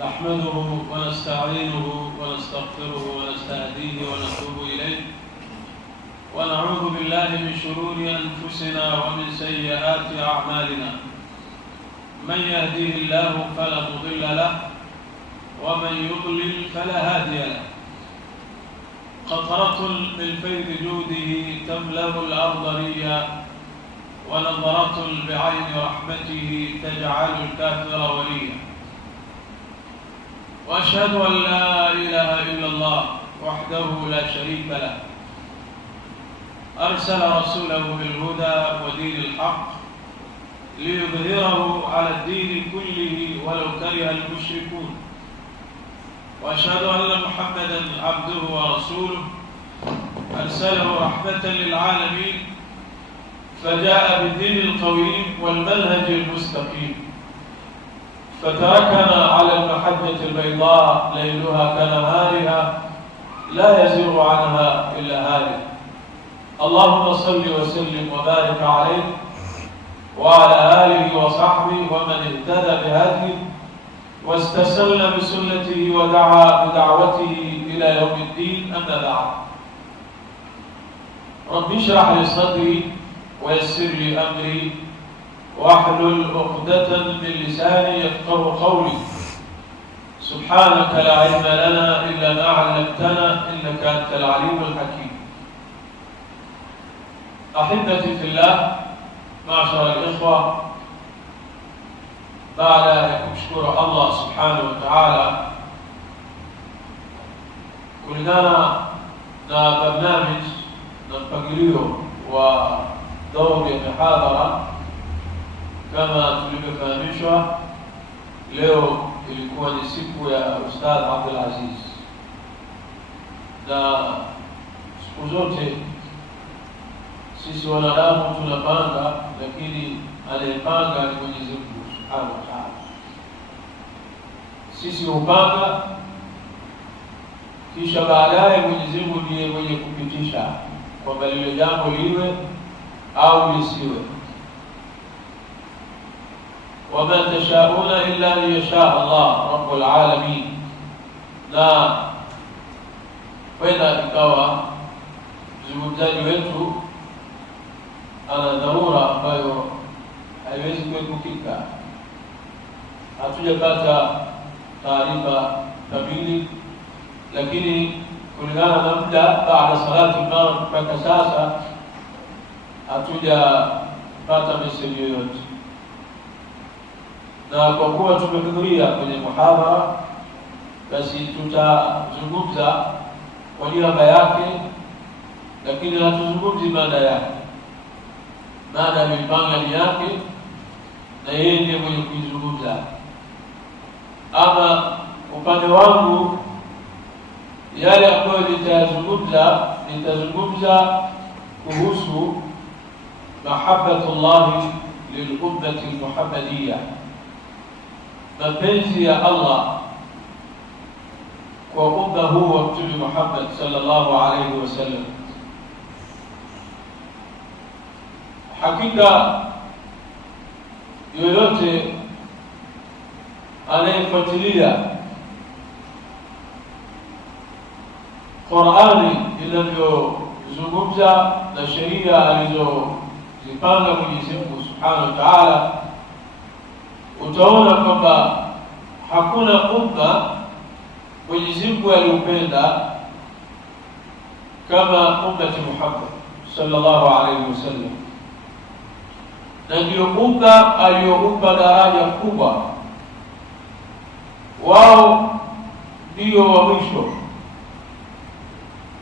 نحمده ونستعينه ونستغفره ونستهديه ونتوب إليه ونعوذ بالله من شرور أنفسنا ومن سيئات أعمالنا. من يهديه الله فلا مضل له ومن يضلل فلا هادي له. قطرة من فيض جوده تملأ الأرض ريا ونظرة بعين رحمته تجعل الكافر وليا. وأشهد أن لا إله إلا الله وحده لا شريك له أرسل رسوله بالهدى ودين الحق ليظهره على الدين كله ولو كره المشركون. وأشهد أن محمدا عبده ورسوله أرسله رحمة للعالمين فجاء بالدين القويم والمنهج المستقيم فتركنا على المحجة البيضاء ليلها كنهارها لا يزيغ عنها إلا هالك. اللهم صل وسلم وبارك عليه وعلى آله وصحبه ومن اهتدى بهديه واستسل بسنته ودعا بدعوته إلى يوم الدين. أما بعد، رب اشرح لي صدري ويسر لي أمري واحلل عقدة من لساني يفقه قولي. سبحانك لا علم لنا إلا ما علمتنا إنك أنت العليم الحكيم. أحبتي في الله، معشر الإخوة، بعد أن أشكر الله سبحانه وتعالى kulingana na barnamij na mpangilio wa dawra ya mihadhara kama tulivyofahamishwa, leo ilikuwa ni siku ya Ustadh Abdul Aziz, na siku zote sisi wanadamu tunapanga, lakini anayepanga ni Mwenyezi Mungu Subhanahu wa Ta'ala. Sisi hupanga, kisha baadaye Mwenyezi Mungu ndiye mwenye kupitisha kwamba lile jambo liwe au lisiwe. وما تشاءون إلا ليشاء الله رب العالمين. Na kwenda ikawa mzungumzaji wetu ana dharura ambayo haiwezi kuepukika. Hatujapata taarifa kamili, lakini kulingana na muda baada salati maghrib mpaka sasa hatujapata message yoyote. Na kwa kuwa tumehudhuria kwenye muhadhara, basi tutazungumza kwa niaba yake, lakini hatuzungumzi mada yake. Mada imepanga ni yake na yeye ndiye mwenye kuizungumza. Ama upande wangu, yale ambayo nitazungumza kuhusu mahabbatullah lilummati almuhammadiyya, mapenzi ya Allah kwa umma huu wa Mtume Muhammad sallallahu alayhi wasallam. Hakika yoyote anayefuatilia Qur'ani inavyozungumza na sheria alizozipanga Mwenyezi Mungu Subhanahu wa Ta'ala, utaona kwamba hakuna umma Mwenyezi Mungu aliupenda kama ummati Muhammad sallallahu alayhi wasallam, na ndio umma aliyoumba daraja kubwa. Wao ndio wa mwisho,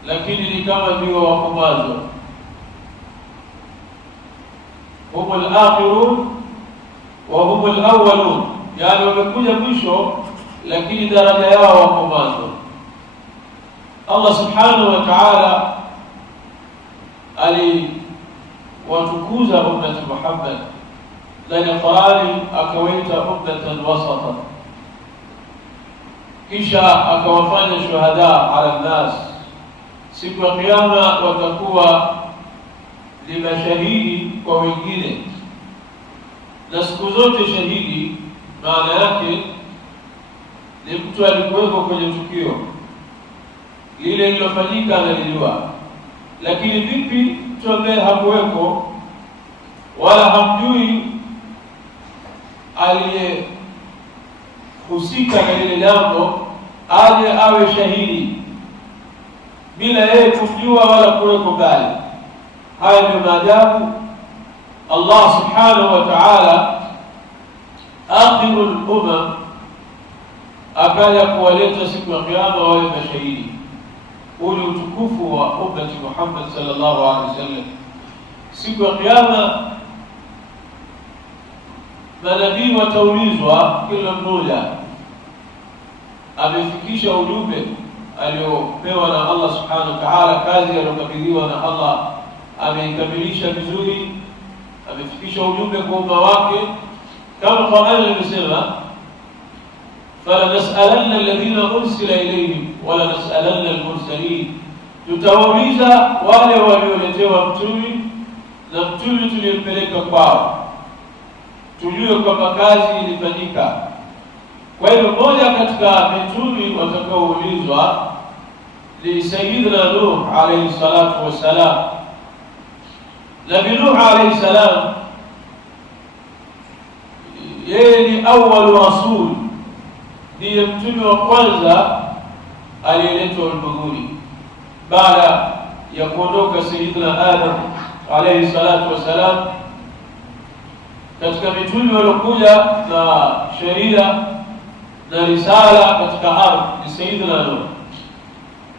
lakini ni kama ndio wa mwanzo. Humul akhirun wa humul awwalun, yani wamekuja mwisho lakini daraja yao wako mwanzo. Allah Subhanahu wa Ta'ala aliwatukuza ummati Muhammad ndani ya Qur'ani, akawaita ummatan wasatan, kisha akawafanya shuhada ala nas. Siku ya Kiyama watakuwa ni mashahidi kwa wengine, na siku zote shahidi maana yake ni mtu alikuwepo kwenye tukio lile lilofanyika analijua. Lakini vipi mtu ambaye hakuwepo wala hamjui aliyehusika na lile jambo aje awe shahidi bila yeye kujua wala kuwepo mbali? Haya ndio maajabu Allah subhanahu wa ta'ala akhirul umam akaja kuwaleta siku ya kiyama wawe mashahidi. Ule utukufu wa ummati Muhammad sallallahu alaihi wasallam. Siku ya kiyama manabii wataulizwa, kila mmoja amefikisha ujumbe aliopewa na Allah subhanahu wa ta'ala, kazi aliyokabidhiwa na Allah ameikamilisha vizuri, amefikisha ujumbe kwa umma wake. Kama Qur'an imesema, fala nas'alanna alladhina ursila ilayhim wala nas'alanna al-mursalin, tutawauliza wale walioletewa mtume na mtume tuliyempeleka kwao, tujue kwamba kazi ilifanyika. Kwa hiyo moja katika mitume watakaoulizwa ni Sayyidina Nuh alayhi salatu wassalam. Nabii Nuh alayhi salam yeye ni awwal rasul, ndiye mtume wa kwanza aliyeletwa ulimwenguni baada ya kuondoka Sayyidina Adam alayhi salatu wassalam. Katika mitume waliokuja na sheria na risala katika ardhi ni Sayyidina Nuh.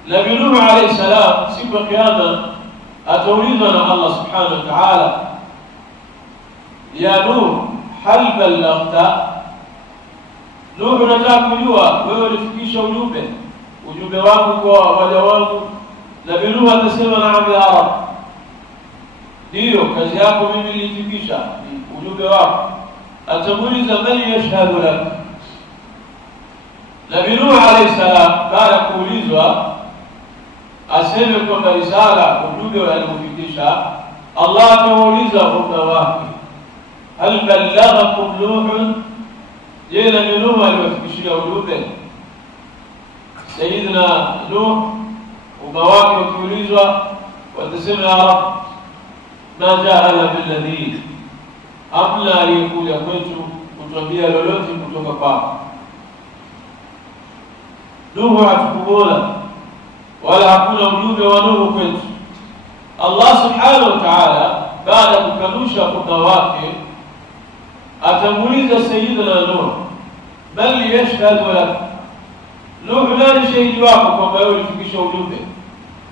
Nabii Nuh alayhi salam siku ya kiyama ataulizwa na Allah subhanahu wa ta'ala, ya Nuh hal ballaghta? Nuh, nataka kujua wewe ulifikisha ujumbe wangu kwa waja wangu. Nabii Nuh atasema naam ya Rabb, ndio kazi yako mimi nilifikisha ujumbe wako. Atamuuliza man yashhadu lak? Nabii Nuh alayhi salam baada kuulizwa aseme kwamba risala ujumbe aliofikisha, Allah atauliza umma wake, hal ballaghakum Nuh? Je, Nabii Nuh aliwafikishia ujumbe? Sayyidina Nuh umma wake wakiulizwa watasema ya Rabb, ma ja'ala billadhi, amla aliyekuja kwetu kutuambia lolote kutoka kwako. Nuh hatukubona wala hakuna ujumbe wa Nuh kwetu. Allah subhanahu wa ta'ala baada kukanusha umma wake atamuuliza Sayyidina Nuh, bal yashhadu lak? Nuh, nani shahidi wako kwamba wewe ulifikisha ujumbe?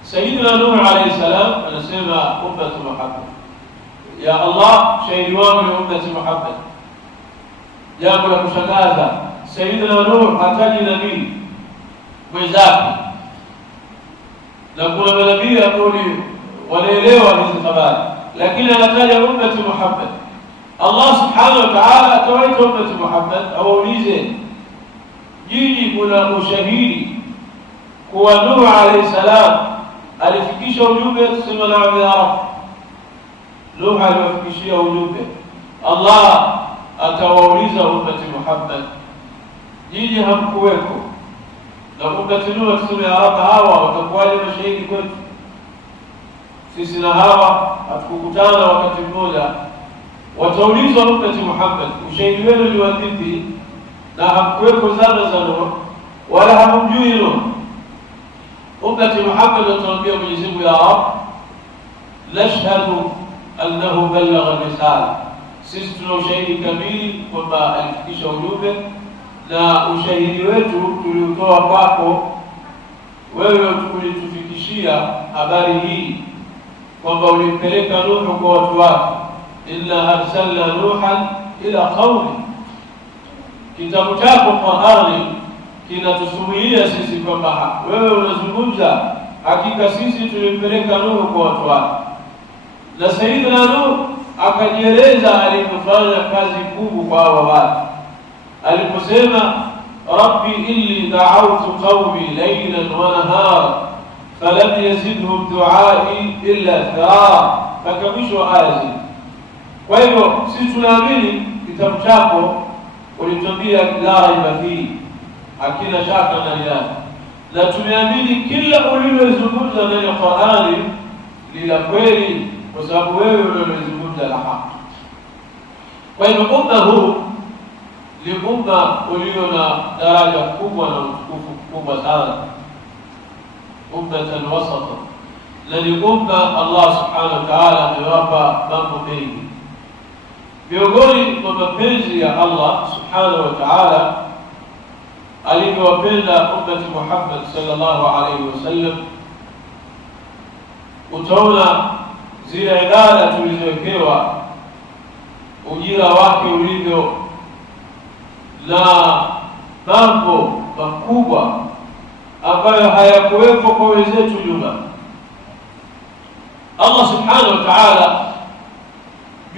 Sayyidina Nuh alayhi salam anasema ummati Muhammad, ya Allah, shahidi wangu ni ummati Muhammad. Jambo la kushangaza, Sayyidina Nuh hataji nabii mwenzake, na kuna manabii ambao wanaelewa hizi habari, lakini anataja ummati Muhammad. Allah subhanahu wa ta'ala atawaita ummati Muhammad awaulize, jiji kuna ushahidi kuwa Nuh alayhi salam alifikisha ujumbe? Tusema naam ya Rabb, Nuh alifikishia ujumbe. Allah atawauliza ummati Muhammad, jiji hamkuweko na ummati Nuh, tuseme ya Rabb, hawa watakuwaje mashahidi kwetu? Sisi na hawa hatukukutana wakati mmoja. Wataulizwa ummati Muhammad, ushahidi wenu ni wapi? Na hamkuweko zama za Nuh wala hamjui Nuh. Ummati Muhammad wataambia Mwenyezi Mungu, ya Rabb, nashhadu annahu ballagha risala, sisi tuna ushahidi kamili kwamba alifikisha ujumbe, na ushahidi wetu tuliutoa kwako wewe, ulitufikishia habari hii kwamba ulimpeleka Nuh kwa watu wake. Inna arsalna Nuhan ila qaumi, kitabu chako Qur'ani kinatusuhulia sisi kwamba wewe unazungumza, hakika sisi tulimpeleka Nuh kwa watu wake. Na Sayyidina Nuh akajieleza alipofanya kazi kubwa kwa hao watu, aliposema rabbi inni da'awtu qaumi laylan wa nahara falam yazidhum du'ai illa firara, mpaka mwisho wa aya hii. Kwa hivyo sisi tunaamini kitabu chako ulituambia la raiba fihi, hakina shaka ndani yake, na tumeamini kila ulilozungumza ndani ya Qur'ani lila kweli, kwa sababu wewe ulilozungumza la haki. Kwa hivyo umma huu ni umma ulio na daraja kubwa na utukufu mkubwa sana, ummatan wasata, na ni umma Allah subhanahu wa ta'ala amewapa mambo mengi. Miongoni mwa mapenzi ya Allah subhanahu wa ta'ala alivyowapenda ummati Muhammad sallallahu alayhi wasallam, utaona zile ibada tulizowekewa ujira wake ulivyo na mambo makubwa ambayo hayakuwepo kwa wenzetu nyuma. Allah subhanahu wa ta'ala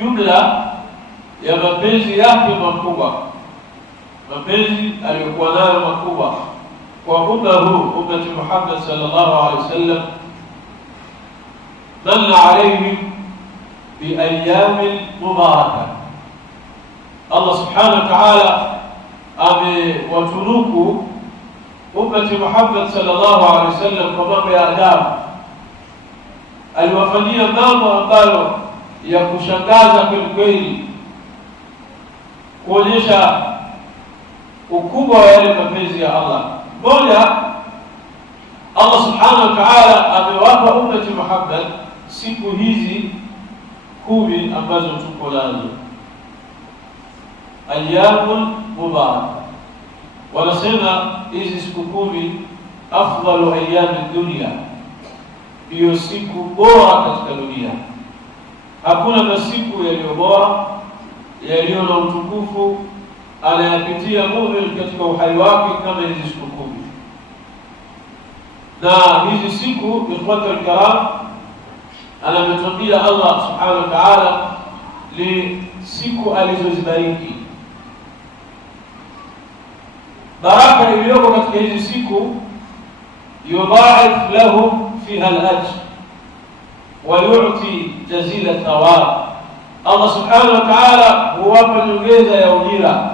jumla ya mapenzi yake makubwa, mapenzi aliyokuwa nayo makubwa kwa umma huu, ummati Muhammad sallallahu alaihi wasallam, manna alayhim bi ayyamin mubarakah. Allah subhanahu wa ta'ala amewatunuku ummati Muhammad sallallahu alaihi wasallam kwa mambo ya adabu. Aliwafanyia mambo ambayo ya kushangaza kweli, kuonyesha ukubwa wa yale mapenzi ya Allah. Moja, Allah subhanahu wa ta'ala amewapa ummati Muhammad siku hizi 10 ambazo tuko nazo, ayyamul mubarak. Wanasema hizi siku 10 afdalu ayyami dunya, hiyo siku bora katika dunia. Hakuna masiku yaliyo bora, yaliyo na utukufu anayapitia mu'min katika uhai wake kama hizi siku 10. Na hizi siku ikhwata al-kiram, anametambia Allah subhanahu wa ta'ala li siku alizozibariki. Baraka iliyoko katika hizi siku, yudha'if lahum fiha al-ajr wa yu'ti jazila thawab. Allah subhanahu wa ta'ala huwapa nyongeza ya ujira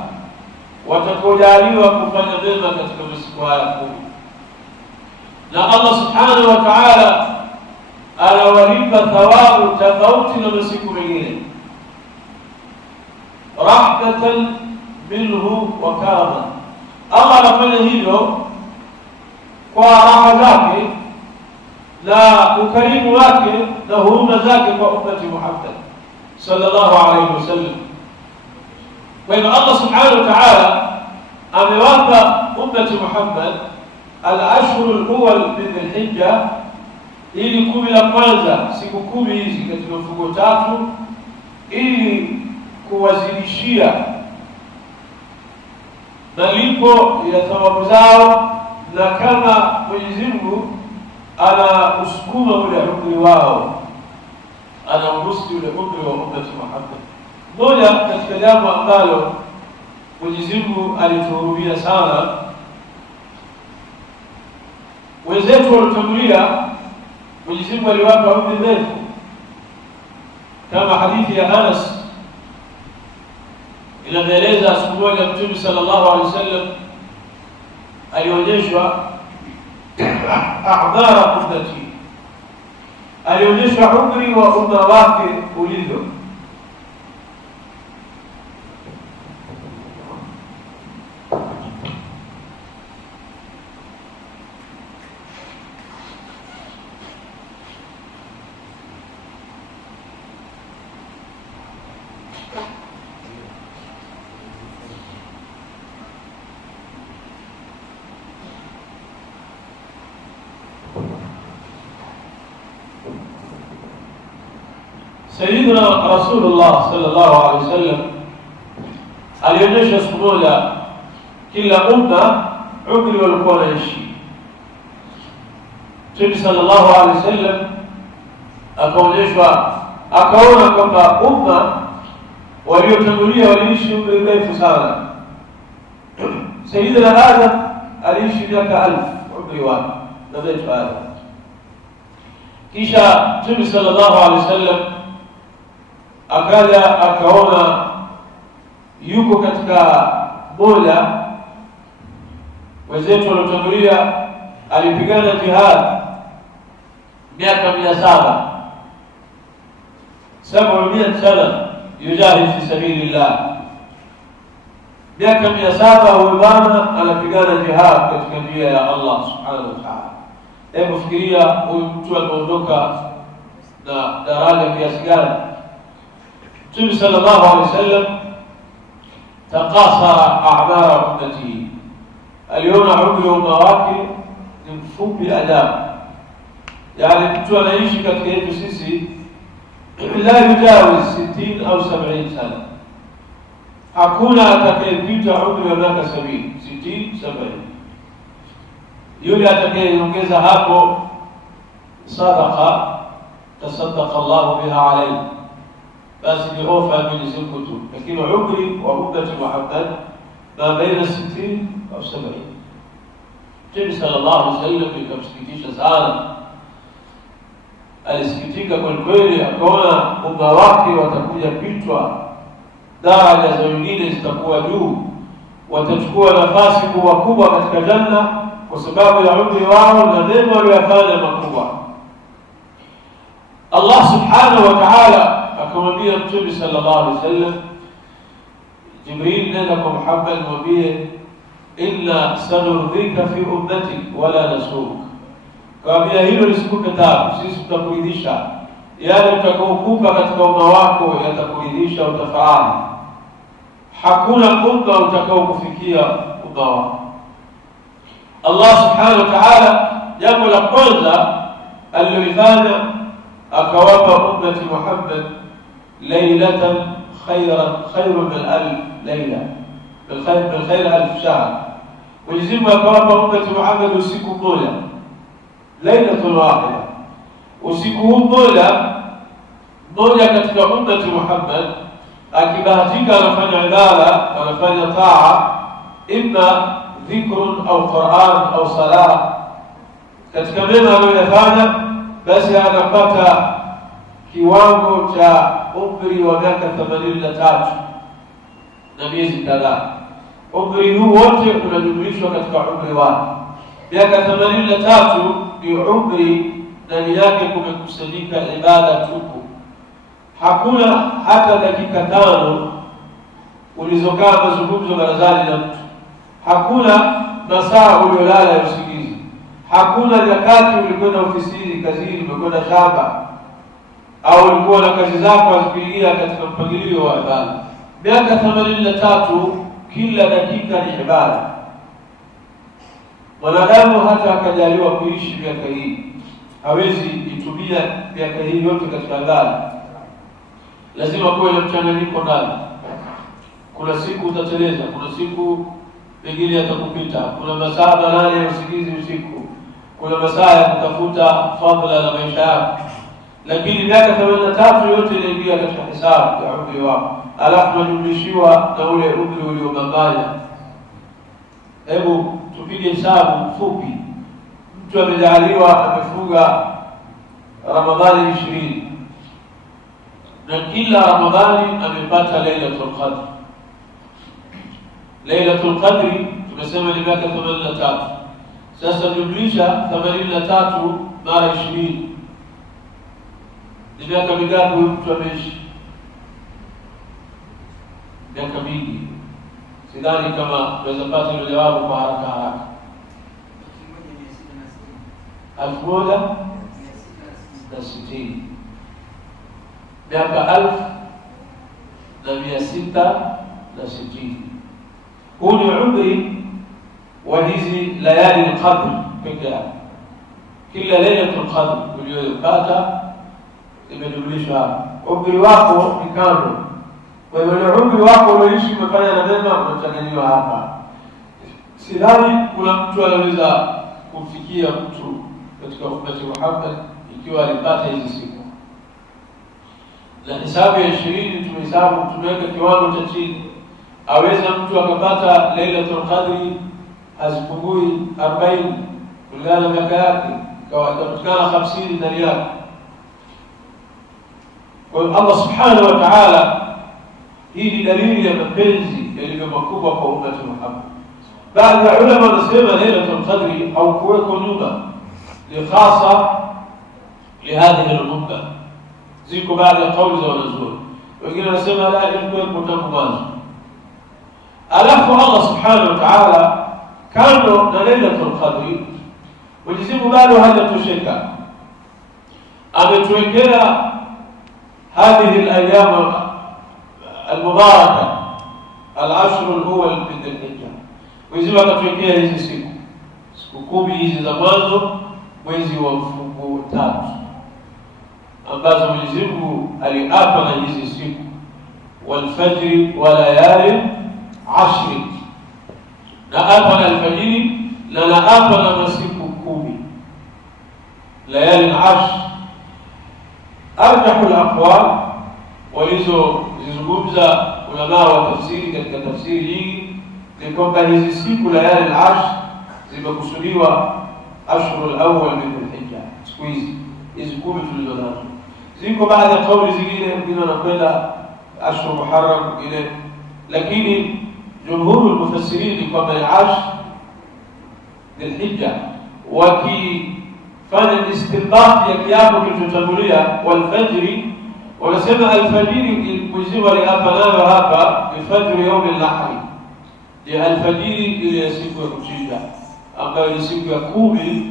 watakojaliwa kufanya mema katika masiku haya 10. Na Allah subhanahu wa ta'ala anawalipa thawabu tofauti na masiku mengine, rahmatan minhu wa karama. Allah anafanya hivyo kwa raha zake na ukarimu wake na huruma zake kwa ummati Muhammad sallallahu alayhi wasallam. Kwa hivyo Allah subhanahu wa ta'ala amewapa ummati Muhammad al-ashhur al-awwal min al-hijja, ili 10 la kwanza, siku 10 hizi katika mfungo 3, ili kuwazidishia malipo ya thawabu zao, na kama Mwenyezi Mungu ana usukuma ule umri wao, ana urusi ule umri wa ummati Muhammad. Moja katika jambo ambalo Mwenyezi Mungu alituhurumia sana, wenzetu waliotangulia Mwenyezi Mungu aliwapa umri mrefu, kama hadithi ya Anas inaeleza siku moja Mtume sallallahu alaihi wasallam alionyeshwa a'mara ummati, alionyeshwa umri wa umma wake ulivyo. Sayyidina Rasulullah sallallahu alaihi wasallam alionyesha siku moja kila umma umri walikuwa wanaishi. Mtume sallallahu alaihi wasallam akaonyeshwa, akaona kwamba umma waliotangulia waliishi umri mrefu sana. Sayyidina Adam aliishi miaka 1000 umri wake na baitu Adam. Kisha Mtume sallallahu alaihi wasallam akaja akaona yuko katika moja Wenzetu waliotangulia alipigana jihad miaka 700 sana yujahid fi sabilillah. Miaka 700 huyu bwana anapigana jihad katika njia ya Allah subhanahu wa ta'ala. Hebu fikiria huyu mtu anaondoka na daraja kiasi gani. Mtume sallallahu alaihi wasallam taqasara a'mara ummatihi, aliona umri wa umma wake ni mfupi ajabu. Yani mtu anaishi katika yetu sisi la yujawiz 60 au 70 sana. Hakuna atakayepita umri wa miaka 70, 60, 70. Yule atakayeongeza hapo sadaqa tasaddaqa Allah biha alayhi, basi ni ofa ya Mwenyezi Mungu tu. Lakini umri wa ummati Muhammad ma baina 60 au 70. Mtume sallallahu alaihi wasallam ikamsikitisha sana. Alisikitika kwa kweli, akaona umma wake watakuja pitwa, daraja za wengine zitakuwa juu, watachukua nafasi kubwa katika janna kwa sababu ya umri wao na mema waliyofanya makubwa. Allah subhanahu wa ta'ala akamwambia Mtume sallallahu alaihi wasallam, Jibril, nenda kwa Muhammad mwambie inna sanurdhika fi ummati wala nasuk. Kaambia hilo lisikupe taabu, sisi tutakuridhisha. Yale utakaokupa katika umma wako yatakuridhisha, utafahamu. Hakuna umma utakaokufikia umma wako. Allah subhanahu wa ta'ala jambo la kwanza alilofanya akawapa ummati Muhammad laylatan khayrun min alf layla, bil khayr alf shahr. Mwenyezi Mungu akawapa ummati Muhammad usiku mmoja, laylatul wahida. Usiku mmoja katika ummati Muhammad akibahatika anafanya ibada, anafanya taa, imma dhikrun au Qur'an au salah, katika mema anayofanya, basi anapata kiwango cha umri wa miaka 83 na miezi kadhaa. Umri huu wote unajumlishwa katika umri wake. Miaka 83 ni umri, ndani yake kumekusanyika ibada tupu. Hakuna hata dakika 5 ulizokaa mazungumzo barazani na mtu. Hakuna masaa uliolala ya usingizi. Hakuna nyakati ulikwenda ofisini, kazini, umekwenda shamba, au ulikuwa na kazi zako azipigia katika mpangilio wa ibada. Miaka 83 kila dakika ni ibada. Mwanadamu hata akajaliwa kuishi miaka hii, hawezi itumia miaka hii yote katika ibada. Lazima kuwe na mchanganyiko ndani. Kuna siku utateleza, kuna siku pengine yatakupita, kuna masaa 8 ya usingizi usiku, kuna masaa ya kutafuta fadhila na maisha yako. Lakini miaka 83 yote inaingia katika hesabu ya umri wako, alafu unajumlishiwa na ule umri uliobambanya. Hebu tupige hesabu fupi. Mtu amejaliwa amefunga Ramadhani 20, na kila Ramadhani amepata Lailatul Qadr. Lailatul Qadri tunasema ni miaka 83. Sasa jumlisha 83 mara 20, ni miaka mingapi mtu ameishi? Miaka mingi. Sidhani kama unaweza pata ile jawabu kwa haraka. 1660. Miaka 1660. Huu ni umri wa hizi layali al-qadr pekee yake. Kila lailatul qadr uliyopata imejumlishwa. Umri wako ni kando. Kwa hiyo umri wako ulioishi umefanya na mema unachanganywa hapa. Sidhani kuna mtu anaweza kumfikia mtu katika ummati Muhammad ikiwa alipata hizi siku. Na hisabu ya 20 tumehesabu, tumeweka kiwango cha chini. Aweza mtu akapata Lailatul Qadri hazipungui 40 kulingana na miaka yake, kwa kupatikana 50 ndani yake. Kwa Allah subhanahu wa ta'ala, hii ni dalili ya mapenzi yaliyo makubwa kwa ummati Muhammad. baadhi ya ulama wanasema Lailatul Qadri au kuweko nyuma ni khasa lihadhihi al-umma. Ziko baadhi ya kauli za wanazuoni, wengine wanasema la, ilikuwepo tangu mwanzo. Alafu Allah subhanahu wa ta'ala kando na Lailatul Qadri, Mwenyezi Mungu bado hajatosheka, ametuwekea hadhihi al-ayyam al-mubarakah al-ashr al-awwal min Dhul-Hijjah. Mwenyezi Mungu akatuwekea hizi siku 10 hizi za mwanzo mwezi wa mfungo 3 ambazo Mwenyezi Mungu aliapa na hizi siku, wal fajri wa layali ashri, na apa na alfajiri na apa na masiku 10, layali ashr. Arjahu al-aqwal walizozungumza ulama wa tafsiri katika tafsiri nyingi ni kwamba hizi siku layali ashr zimekusudiwa ashhurul awwal min Dhul-Hijjah, siku hizi 10 tulizonazo. Ziko baadhi ya kauli zingine wanakwenda ashhur Muharram ile, lakini jumhurul mufassirin ni kwamba ashr Dhul-Hijjah, wakifanya istinbat ya kiapo kilichotangulia wal fajri, wanasema alfajiri Mwenyezi Mungu aliapa nayo hapa ni fajri yaum al-nahr, ya alfajiri ile siku ya kuchinja ambayo ni siku ya 10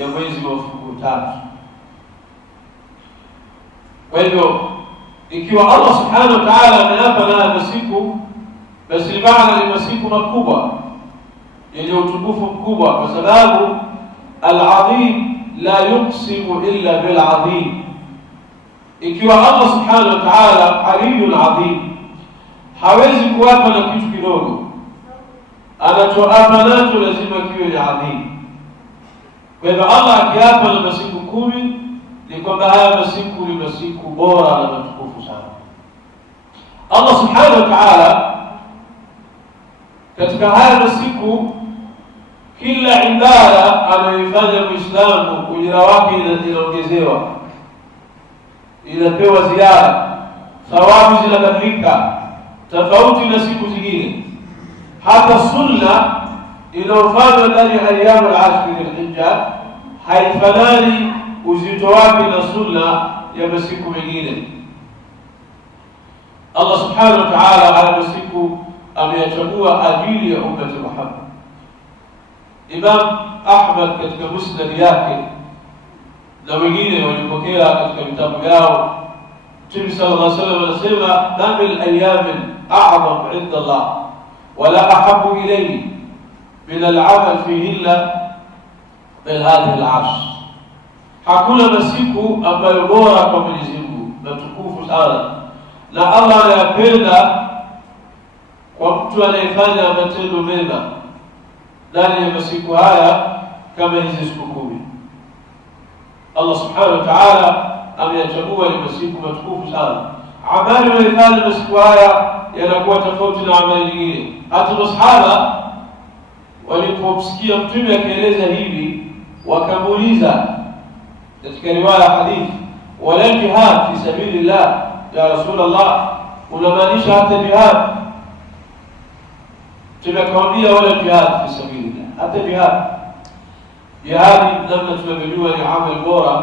ya mwezi wa mfungo 3. Kwa hivyo ikiwa Allah subhanahu wa ta'ala ameapa nayo masiku, basi maana ni masiku makubwa yenye utukufu mkubwa, kwa sababu al-azim la yuqsimu illa bil-azim. Ikiwa Allah subhanahu wa ta'ala aliyul azim, hawezi kuapa na kitu kidogo, anachoapa nacho lazima kiwe ni adhim. Kwa hivyo Allah akiapa na masiku 10 ni kwamba haya masiku ni masiku bora na matukufu sana. Allah subhanahu wa ta'ala katika haya masiku, kila ibada anayoifanya Muislamu ujira wake inaongezewa, inapewa ziada, thawabu zinabadilika tofauti na siku zingine. Hata sunna inayofanywa ndani ya ayyam al-ashr Dhul-Hijjah haifanani uzito wake na sunna ya masiku mengine. Allah subhanahu wa ta'ala haya masiku ameyachagua ajili ya ummati Muhammad. Imam Ahmad katika musnad yake na wengine walipokea katika vitabu vyao, Mtume sallallahu alaihi wasallam anasema ma min ayyamin a'zam 'inda Allah wala ahabbu ilayhi min al-'amal fihinna min hadhihi al-'ashr. Hakuna masiku ambayo bora kwa Mwenyezi Mungu matukufu sana na Allah anayapenda kwa mtu anayefanya matendo mema ndani ya masiku haya kama hizi siku 10. Allah subhanahu wa ta'ala ameyachagua ni masiku matukufu sana. Amali wanayofanya masiku haya yanakuwa tofauti na amali nyingine. Hata masahaba walipomsikia Mtume akieleza hivi wakamuuliza katika riwaya hadithi, wala jihad fi sabilillah ya Rasulullah, unamaanisha hata jihad? Tunakwambia wala jihad fi sabilillah, hata jihad namna tunavyojua ni amali bora.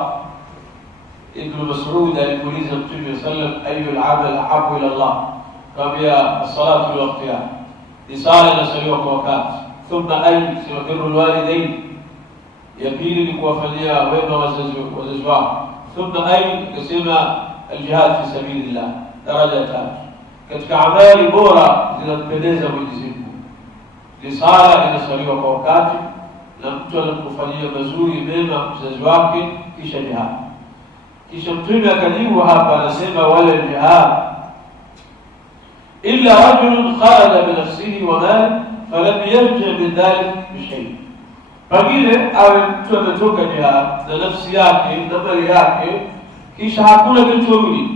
Ibn Mas'ud alimuuliza Mtume sallam ayu al-amal ahabbu ila Allah, kabia as-salatu li waqtiha, ni sala inasaliwa kwa wakati. Thumma ay birru al-walidayn, ya pili ni kuwafanyia wema wazazi wao. Thumma ay kasema al-jihad fi sabilillah, daraja ya 3 katika amali bora zinampendeza Mwenyezi Mungu. Ni sala inasaliwa kwa wakati na mtu anapofanyia mazuri mema mzazi wake, kisha jihad. Kisha Mtume akajibu hapa anasema wala jihad illa rajulun kharaja bi nafsihi wa mali falam yarji min dhalik bi shay. Pengine awe mtu ametoka jihad na nafsi yake na mali yake, kisha hakuna kilichorudi,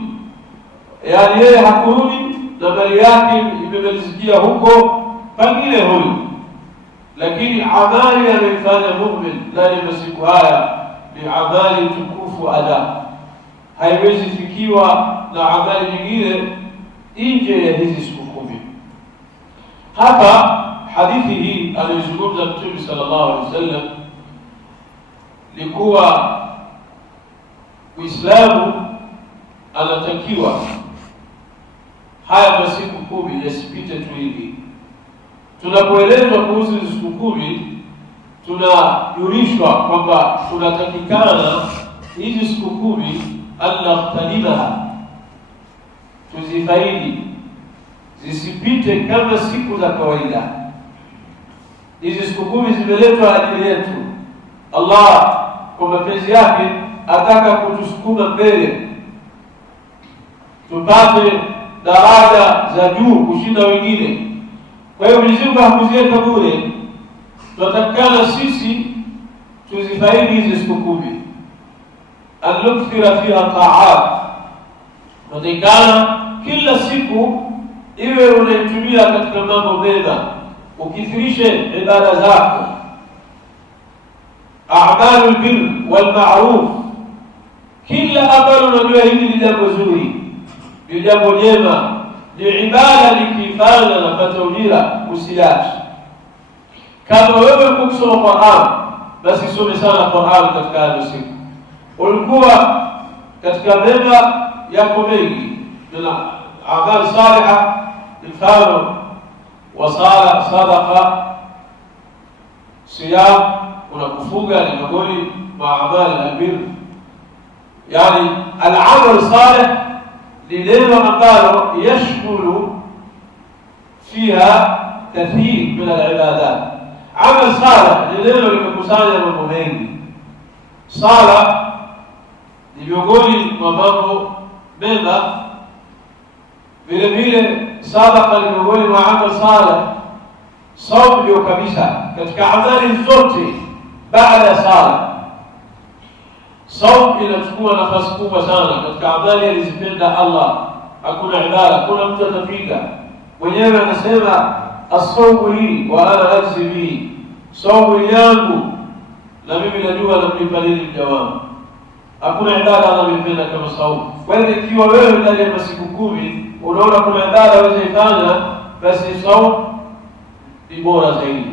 yaani yeye hakurudi na mali yake imemalizikia huko, pengine huyu, lakini amali anayofanya mu'min ndani ya masiku haya ni amali tukufu ada, haiwezi fikiwa na amali nyingine nje ya hizi siku 10. Hapa hadithi hii alizungumza Mtume sallallahu alaihi wasallam ni kuwa Uislamu anatakiwa haya masiku 10 yasipite tu hivi. Tunapoelezwa kuhusu siku 10, tunajulishwa kwamba tunatakikana hizi siku 10 al-naqtalimaha, tuzifaidi, zisipite kama siku za kawaida. Hizi siku 10 zimeletwa ajili yetu. Allah kwa mapenzi yake ataka kutusukuma mbele tupate daraja za juu kushinda wengine. Kwa hiyo Mwenyezi Mungu hakuziweka bure. Tunatakana sisi tuzifaidi hizi siku 10. Al-nukthira fiha ta'at, tunatakana kila siku iwe unaitumia katika mambo mema, ukithirishe ibada zako, a'malul birr wal ma'ruf. Kila ambalo unajua hili ni jambo zuri, ni jambo jema, ni ibada, likifanya napata ujira, usiache. Kama wewe kusoma Qur'an, basi some sana Qur'an katika hizo siku. Ulikuwa katika mema yako mengi na amal salihah, mfano wasala, sadaqa, siyam, unakufuga, ni miongoni mwa amali albir. Yani al-amal salih ni neno ambalo yashmulu fiha kathir min al-ibadat. Amal salih ni neno limekusanya mambo mengi. Sala ni miongoni mwa mambo mema, vile vile sadaqa ni miongoni mwa amal salih. Saum ndio kabisa katika amali zote baada ya sala. Saum inachukua nafasi kubwa sana katika amali alizipenda Allah. Hakuna ibada, kuna mtu atapinga. Mwenyewe anasema as-sawmu li wa ana ajzi bi, saumu yangu na mimi najua namlipa nini mja wangu. Hakuna ibada anayopenda kama saumu. Kwa hiyo ikiwa wewe ndani ya masiku 10 unaona kuna ibada unazofanya, basi saumu ni bora zaidi.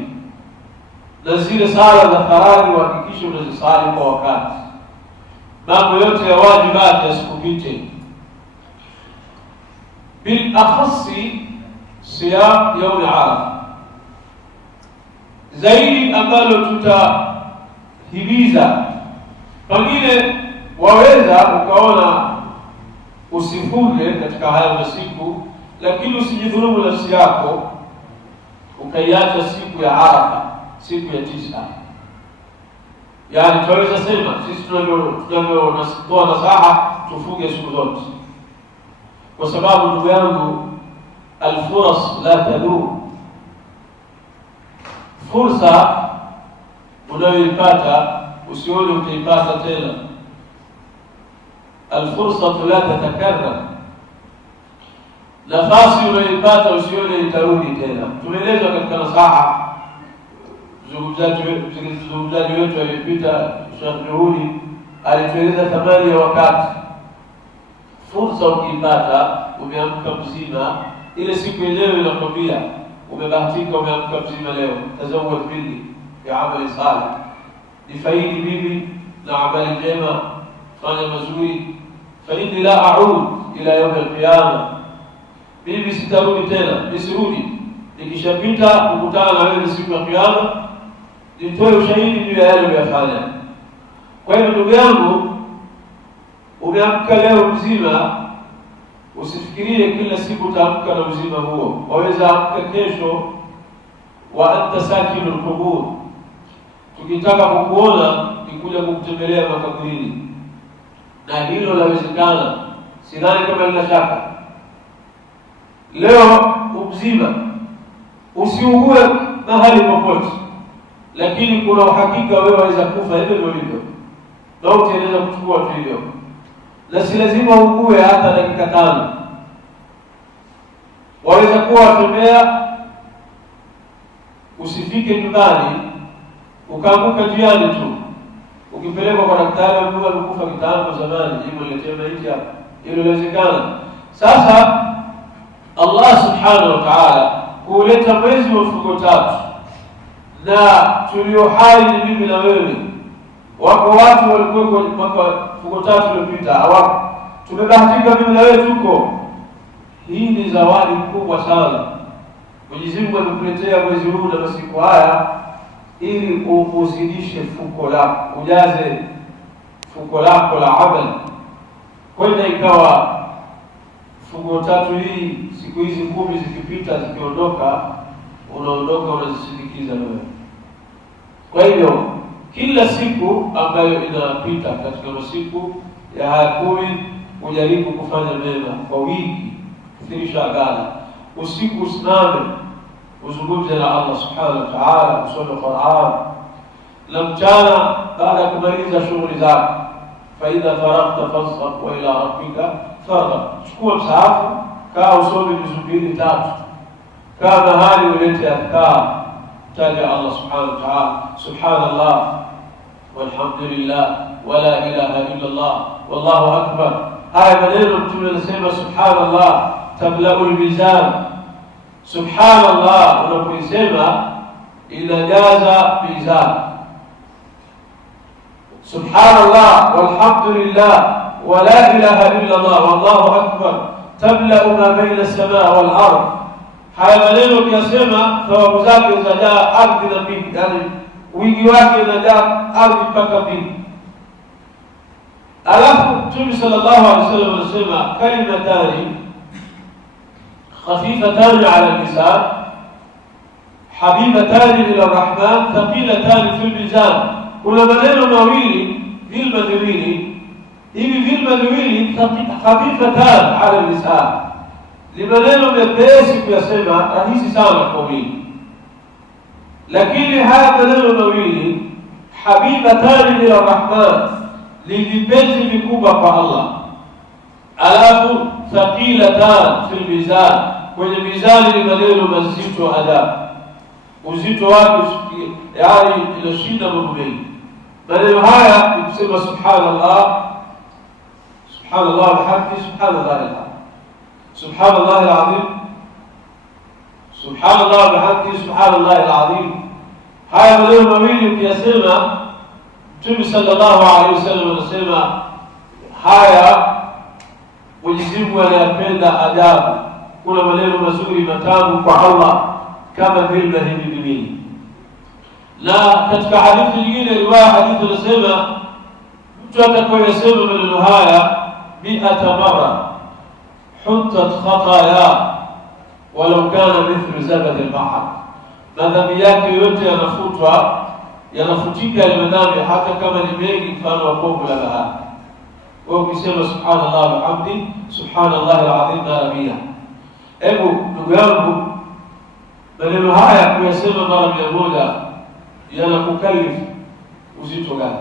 Na zile sala za faradhi uhakikishe unazisali kwa wakati. Mambo yote ya wajibati yasikupite. Bil akhasi siyam yawm al-Arafa, zaidi ambalo tutahimiza. Pengine waweza ukaona usifunge katika haya masiku, lakini usijidhulumu nafsi yako ukaiacha siku ya Arafa, siku ya 9. Yani tunaweza sema sisi tunatoa nasaha tufunge siku zote, kwa sababu ndugu yangu, al-furas la tadum. Fursa unayoipata usione utaipata tena. Al-fursa la tatakarrar, nafasi unayoipata usione itarudi tena. Tumeelezwa katika nasaha, zungumzaji wetu aliyepita Sheikh Juhudi alitueleza thamani ya wakati. Fursa ukiipata, umeamka mzima, ile siku yenyewe inakwambia umebahatika, umeamka mzima leo, tazawwad minni ya amali salih, nifaidi mimi na amali njema, fanya mazuri, fa inni la a'ud ila yawm al-qiyamah, mimi sitarudi tena, nisirudi. Nikishapita kukutana na wewe siku ya kiyama, nitoe ushahidi juu ya yale uliyofanya. Kwa hiyo ndugu yangu, umeamka leo mzima, usifikirie kila siku utaamka na uzima huo. Waweza amka kesho wa anta sakinul qubur, tukitaka kukuona nikuja kukutembelea makaburini, na hilo lawezekana, sidhani kama lina shaka. Leo mzima usiugue mahali popote, lakini kuna uhakika wewe waweza kufa hivyo hivyo, na utaweza kuchukua tu hivyo, na si lazima ugue hata dakika 5. Waweza kuwa watembea, usifike nyumbani, ukaanguka njiani tu, ukipelekwa kwa daktari ambaye alikufa kitambo zamani, hivyo letea maiti hapa, hilo inawezekana. Sasa Allah subhanahu wa ta'ala kuleta mwezi wa mfungo tatu, na tulio hai ni mimi na wewe. Wako watu walikuwa mwaka mfungo tatu uliopita hawapo, tumebahatika mimi na wewe tuko. Hii ni zawadi kubwa sana Mwenyezi Mungu amekuletea mwezi huu na masiku haya ili uzidishe fuko lako, ujaze fuko lako la amali. Kwenda ikawa fungo tatu hii, siku hizi 10 zikipita zikiondoka, unaondoka unazisindikiza wewe. Kwa hivyo kila siku ambayo inapita katika masiku ya haya 10 ujaribu kufanya mema kwa wiki, kuthirisha agala. Usiku usimame uzungumze na Allah subhanahu wa ta'ala, usome Qur'an. Na mchana baada ya kumaliza shughuli zako, faida faragta fansab wa ila rabbika farghab, chukua msahafu, kaa usome vizuri 3, kaa mahali ulete adhkar, taja Allah subhanahu wa ta'ala, subhanallah walhamdulillah wala ilaha illa Allah wallahu akbar. Haya maneno Mtume anasema subhanallah tabla'ul mizan. Subhanallah unapoisema inajaza mizan. Subhanallah walhamdulillah wala ilaha illa Allah wallahu akbar tabla'u ma baina as-samaa wal ardh. Haya maneno ukiyasema thawabu zake zinajaa ardhi na mbingu, yani wingi wake unajaa ardhi mpaka mbingu. Alafu Mtume sallallahu alaihi wasallam anasema kalimatani خفيفتان على اللسان حبيبتان إلى الرحمن ثقيلتان في الميزان. kuna maneno mawili vilma viwili hivi, vilma viwili khafifatan ala lisan, ni maneno mepesi kuyasema, rahisi sana kwa ulimi, lakini haya maneno mawili habibatan ila rahman, ni vipenzi vikubwa kwa Allah. Alafu thaqilatan fil mizan, kwenye mizani ni maneno mazito adab, uzito wake yani inashinda mambo mengi. Maneno haya ni kusema subhanallah, subhanallah bihamdi, subhanallah alazim, subhanallah alazim, subhanallah bihamdi, subhanallah alazim. Haya maneno mawili ukiyasema, Mtume sallallahu alaihi wasallam anasema haya Mwenyezi Mungu anayapenda ajabu. Kuna maneno mazuri matamu kwa Allah kama vile hivi viwili. Na katika hadithi nyingine, riwaya hadithi inasema mtu atakayesema maneno haya 100 mara hutat khataya walau kana mithlu zabad al-bahr, madhambi yake yote yanafutika ile madhambi hata kama ni mengi mfano wa povu la bahari. Ukisema subhanallah walhamdi, subhanallah alazim mara 100. Hebu ndugu yangu, maneno haya kuyasema mara 100 yanakukalifu uzito gani?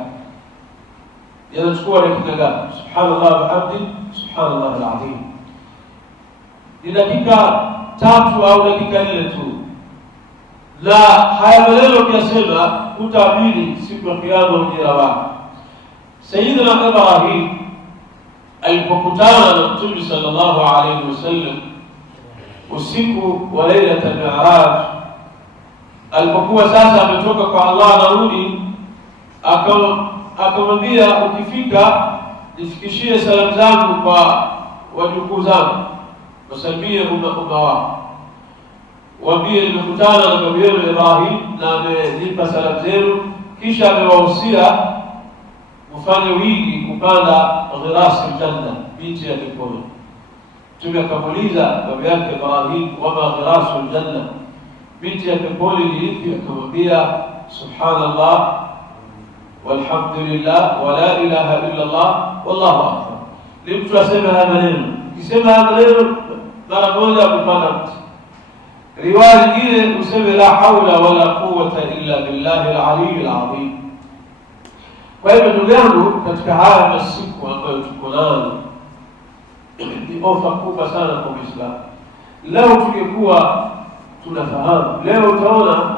Yanachukua dakika gani? Subhanallah walhamdi, subhanallah alazim. Ni dakika 3 au dakika 4 tu. Na haya maneno kuyasema utaamini siku ya kiyama ujira wake. Sayyidina Ibrahim alipokutana na Mtume sallallahu alayhi wasallam usiku wa Lailatul Mi'raj, alipokuwa sasa ametoka kwa Allah narudi, akamwambia ukifika nifikishie salamu zangu kwa wajukuu zangu, wasalimie umma wao, waambie nimekutana na babu yenu Ibrahim na amenipa salamu zenu, kisha amewahusia mfanye wingi kupanda ghirasi aljanna, miti ya peponi. Mtume akamuuliza babu yake Ibrahim, wama ghirasu aljanna, miti ya peponi ni ipi? Akamwambia subhanallah walhamdulillah wala ilaha illa Allah wallahu akbar. Ni mtu asema haya maneno, ukisema haya maneno mara 1 kupanda mti. Riwaya nyingine useme la haula wala quwwata illa billahi al-aliyyil azim. Kwa hivyo ndugu yangu, katika haya masiku ambayo tuko nayo ni ofa kubwa sana kwa Uislamu. Leo tungekuwa tunafahamu, leo utaona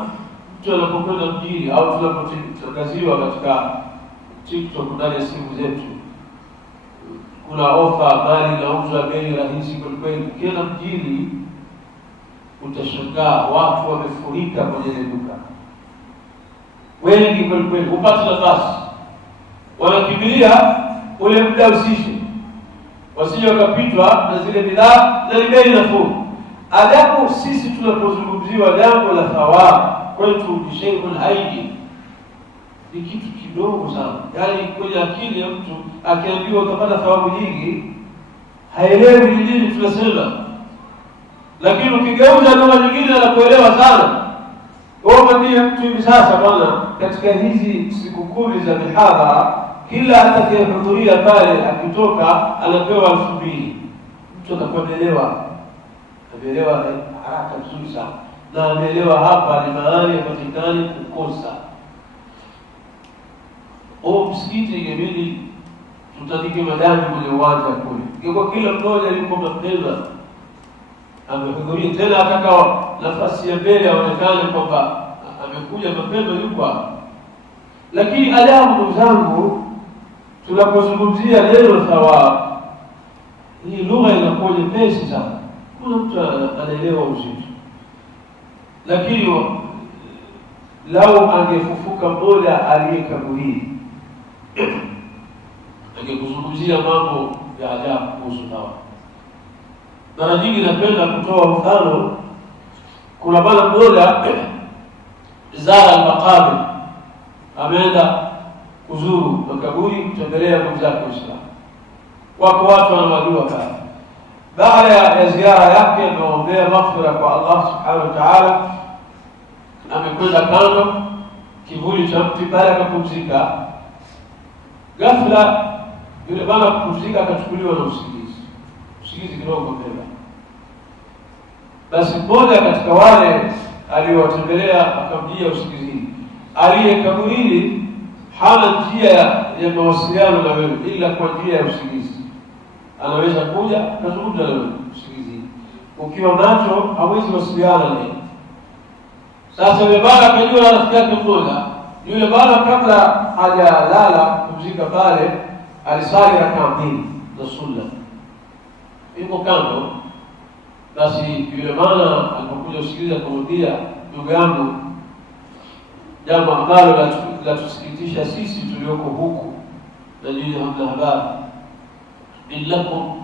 mtu anapokwenda mjini au tunapotangaziwa katika TikTok ndani ya simu zetu, kuna ofa, mali inauzwa bei rahisi kwa kweli. Ukienda mjini utashangaa watu wamefurika kwenye duka, wengi kweli kweli, upate nafasi wanakimbilia ule muda usishe, wasije wakapitwa na zile bidhaa na bei nafuu. Adabu sisi tunapozungumziwa jambo la thawabu kwetu ni shay'un haiji, ni kitu kidogo sana. Yaani kwenye akili ya mtu akiambiwa utapata thawabu nyingi haelewi ni nini tunasema, lakini ukigeuza lugha nyingine anakuelewa sana. Mwambie mtu hivi sasa, bwana, katika hizi siku 10 za mihadhara kila atakayehudhuria pale akitoka anapewa 2000. Mtu atakuelewa, ameelewa haraka vizuri sana, na ameelewa hapa ni mahali hapatikani kukosa. Msikiti ingebidi tutandike madani kwenye uwanja kule, kwa kila mmoja yuko mapema amehudhuria, tena ataka nafasi ya mbele aonekane kwamba amekuja mapema yuko hapa. Lakini adabu, ndugu zangu, tunapozungumzia neno thawabu, hii lugha inakuwa nyepesi sana, kuna mtu anaelewa uzito. Lakini lau angefufuka mmoja aliyekaburini angekuzungumzia mambo ya ajabu kuhusu thawabu. Mara nyingi napenda kutoa mfano. Kuna bwana mmoja zara al-maqabir, ameenda kuzuru makaburi, kutembelea ndugu zake Waislamu. Wako watu wanawajua pale. Baada ya ziara yake ameombea maghfira kwa Allah subhanahu wa ta'ala, amekwenda kando kivuli cha mti pale akapumzika. Ghafla yule bwana kupumzika akachukuliwa na usingizi kidogo mbele. Basi mmoja katika wale aliowatembelea akamjia usingizini, aliyekaburini hana njia ya mawasiliano na wewe ila kwa njia ya usingizi. Anaweza kuja kuzungumza na wewe usingizini, ukiwa macho hawezi wasiliana naye. Sasa yule bwana akajua na rafiki yake mmoja, yule bwana kabla hajalala kupumzika pale alisali rakaa 2 za sunna, yuko kando. Basi yule bwana alipokuja usikiliza kumwambia, ndugu yangu, jambo ambalo la tusikitisha sisi tulioko huku na nyinyi hamna habari, innakum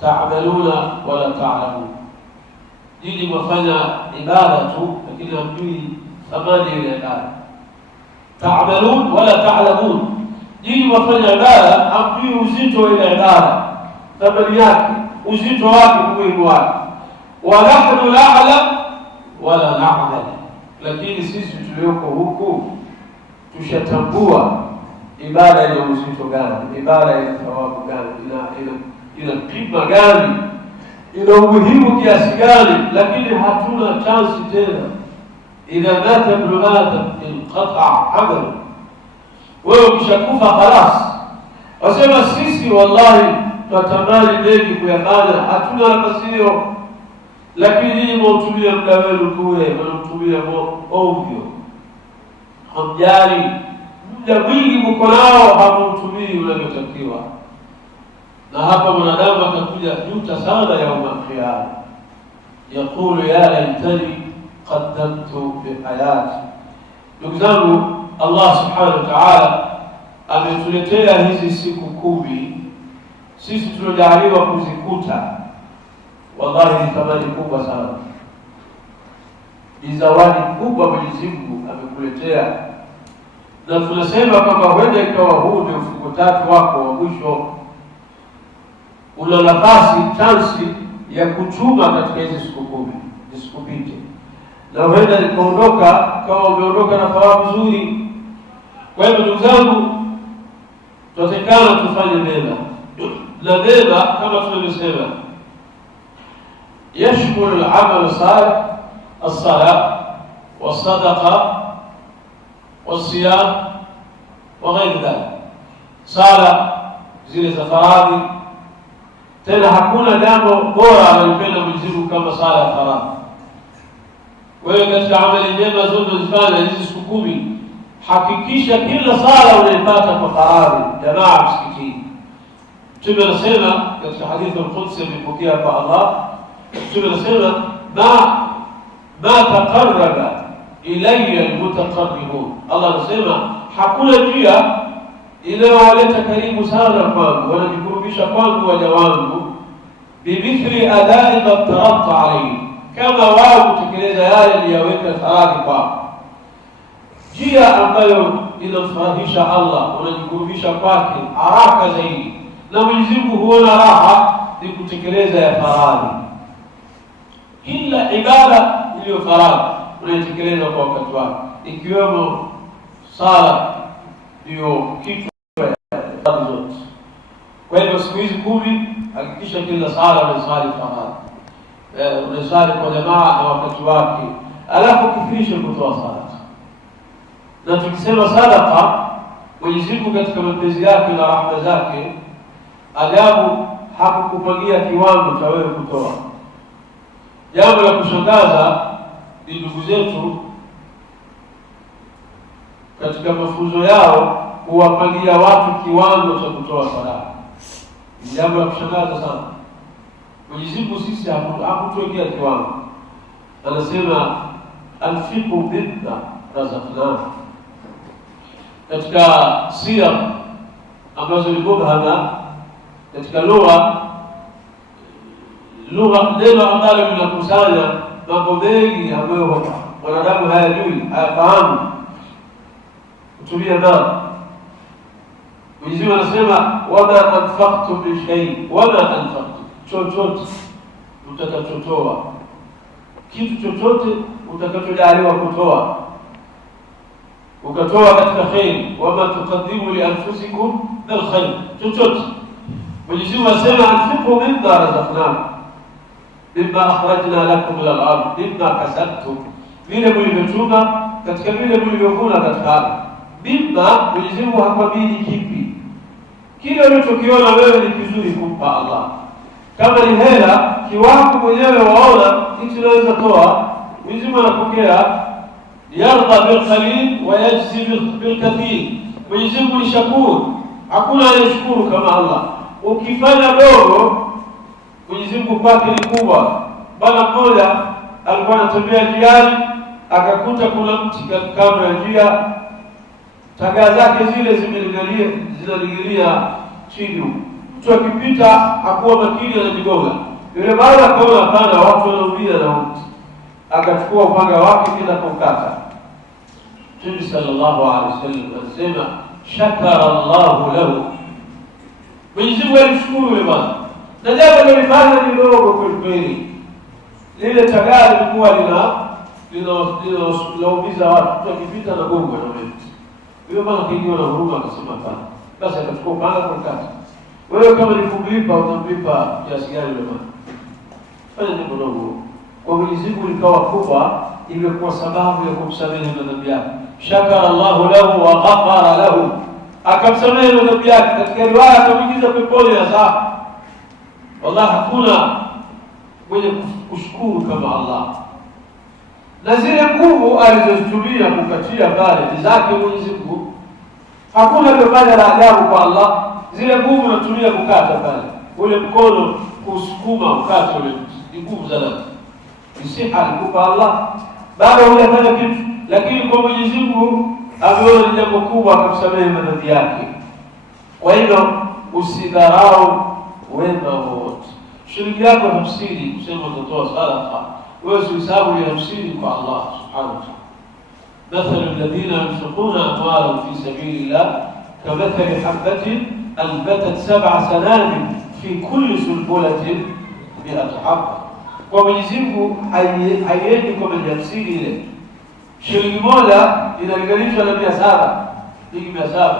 ta'maluna wala ta'lamun. Nyinyi mwafanya ibada tu lakini hamjui thamani ya ibada. Ta'malun wala ta'lamun, nyinyi mwafanya ibada hamjui uzito wa ibada, thamani yake, uzito wake, umuhimu wake. Wa nahnu na'lam wala na'mal, lakini sisi tulioko huku tushatambua ibada ina uzito gani, ibada ina thawabu gani, ina kima gani, ina umuhimu kiasi gani, lakini hatuna chance tena. Idha mata ibn adam inqata'a 'amalu, wewe ukishakufa khalas. Wasema sisi wallahi tunatamani mengi kuyafanya, hatuna nafasi hiyo, lakini hii mautumia muda wenu kule, mnautumia ovyo, hamjali muda mwingi mko nao, hamautumii unavyotakiwa. Na hapa mwanadamu atakuja juta sana yaum al-qiyama, yaqulu ya laitani qaddamtu bi hayati. Ndugu zangu, Allah subhanahu wa ta'ala ametuletea hizi siku 10 sisi tunajaliwa kuzikuta. Wallahi ni thamani kubwa sana, ni zawadi kubwa Mwenyezi Mungu amekuletea. Na tunasema kwamba huenda ikawa huu ndio ufungo 3 wako wa mwisho, una nafasi, chansi ya kuchuma katika hizi siku 10 zisikupite. Na huenda nikaondoka kama umeondoka na thawabu nzuri. Kwa hivyo ndugu zangu, tunatakana tufanye mema, na mema kama tulivyosema يشمل العمل الصالح، الصلاة والصدقة والصيام وغير ذلك. صلاة zile za faradhi, tena hakuna jambo bora analipenda Mwenyezi Mungu kama sala ya faradhi. Wewe katika amali njema zote zifanya hizi siku 10, hakikisha kila sala unaipata kwa faradhi. Jamaa msikitini, Mtume anasema katika hadithi al-Qudsi iliyopokea kwa Allah, Mtume anasema ma ma taqarraba ilayya almutaqarribun. Allah anasema hakuna njia inayowaleta karibu sana kwangu, wanajikurubisha kwangu waja wangu, bimithli adai ma taradta alayhi, kama wao kutekeleza yale niliyoweka faradhi kwao. Njia ambayo inamfurahisha Allah, unajikurubisha kwake haraka zaidi, na Mwenyezi Mungu huona raha ni kutekeleza ya faradhi. Kila ibada iliyo faradhi unaitekeleza kwa wakati wake, ikiwemo sala ndio kitu ya zote. Kwa hivyo siku hizi 10 hakikisha kila sala unasali faradhi, unasali kwa jamaa na wakati wake, alafu kifirishe kutoa sala. Na tukisema sadaqa, Mwenyezi Mungu katika mapenzi yake na rahma zake ajabu hakukupangia kiwango cha wewe kutoa. Jambo la kushangaza ni ndugu zetu katika mafunzo yao huwapangia watu kiwango cha kutoa sadaka. Ni jambo la kushangaza sana. Mwenyezi Mungu sisi hakutuwekea kiwango. Anasema anfiqu bidda razaqnakum. Katika siyar ambazo ni mubhama katika lugha neno ambalo linakusanya mambo mengi ambayo wanadamu hayajui, hayafahamu kutumia neno. Mwenyezi Mungu anasema wama anfaqtum min shay, wama anfaqtum, chochote utakachotoa, kitu chochote utakachojaliwa kutoa, ukatoa katika khair, wama tuqaddimu li anfusikum bil khair, chochote. Mwenyezi Mungu anasema anfiqu mimma razaqnakum mimma akhrajna lakum min al-ard mimma kasabtum, vile mlivyochuma katika vile mlivyovuna katika ardhi. Mimma, Mwenyezi Mungu hakwambii kipi, kile ulichokiona wewe ni kizuri kumpa Allah. Kama ni hela, kiwango mwenyewe waona hicho unaweza toa, Mwenyezi Mungu anapokea. Yarda bil qalil wa yajzi bil kathir. Mwenyezi Mungu ni shakur, hakuna anayeshukuru kama Allah. Ukifanya dogo, Mwenyezi Mungu kwake ni kubwa. Bwana mmoja alikuwa anatembea njiani, akakuta kuna mti kando ya njia, tagaa zake zile zinaligilia chini. Mtu akipita hakuwa makini, anajigonga. Yule bwana akaona hapana, watu wanaumia na mti, akachukua upanga wake kila kukata. Mtume sallallahu alaihi wasallam anasema shakara Allahu lahu, Mwenyezi Mungu alishukuru yule bwana. Na jambo lilifanya ni dogo kweli kweli, lile tagaa lilikuwa linaumiza watu, mtu akipita na gongo na mti. Yule bwana kingiwa na huruma akasema hapana, basi akachukua upanga kukata. Wewe kama ni kumlipa, utamlipa kiasi gani yule bwana? Fanya jambo dogo kwa Mwenyezi Mungu likawa kubwa, ilikuwa sababu ya kumsamehe madhambi yake. Shakara Allahu lahu wa ghafara lahu, akamsamehe madhambi yake. Katika riwaya akamuingiza peponi ya saa. Wallahi hakuna mwenye kushukuru kama Allah. Na zile nguvu alizozitumia kukatia pale ni zake Mwenyezi Mungu. Hakuna aliyofanya la ajabu kwa Allah. Zile nguvu natumia kukata pale, ule mkono kusukuma ukate ule ni nguvu za nani? Isiha alikupa Allah, bado hujafanya kitu, lakini kwa Mwenyezi Mungu ameona ni jambo kubwa, akamsamehe madhambi yake. Kwa hivyo usidharau wema wote. Shilingi yako 50 kusema utatoa sadaqa, wewe usihesabu ile 50 kwa Allah subhanahu wa ta'ala. مثل الذين ينفقون أموالهم في سبيل الله كمثل حبة أنبتت 7 سنابل في كل سنبلة 100 حبة. Kwa Mwenyezi Mungu haiendi kwa majafsiri ile. Shilingi moja inalinganishwa na 700, shilingi 700.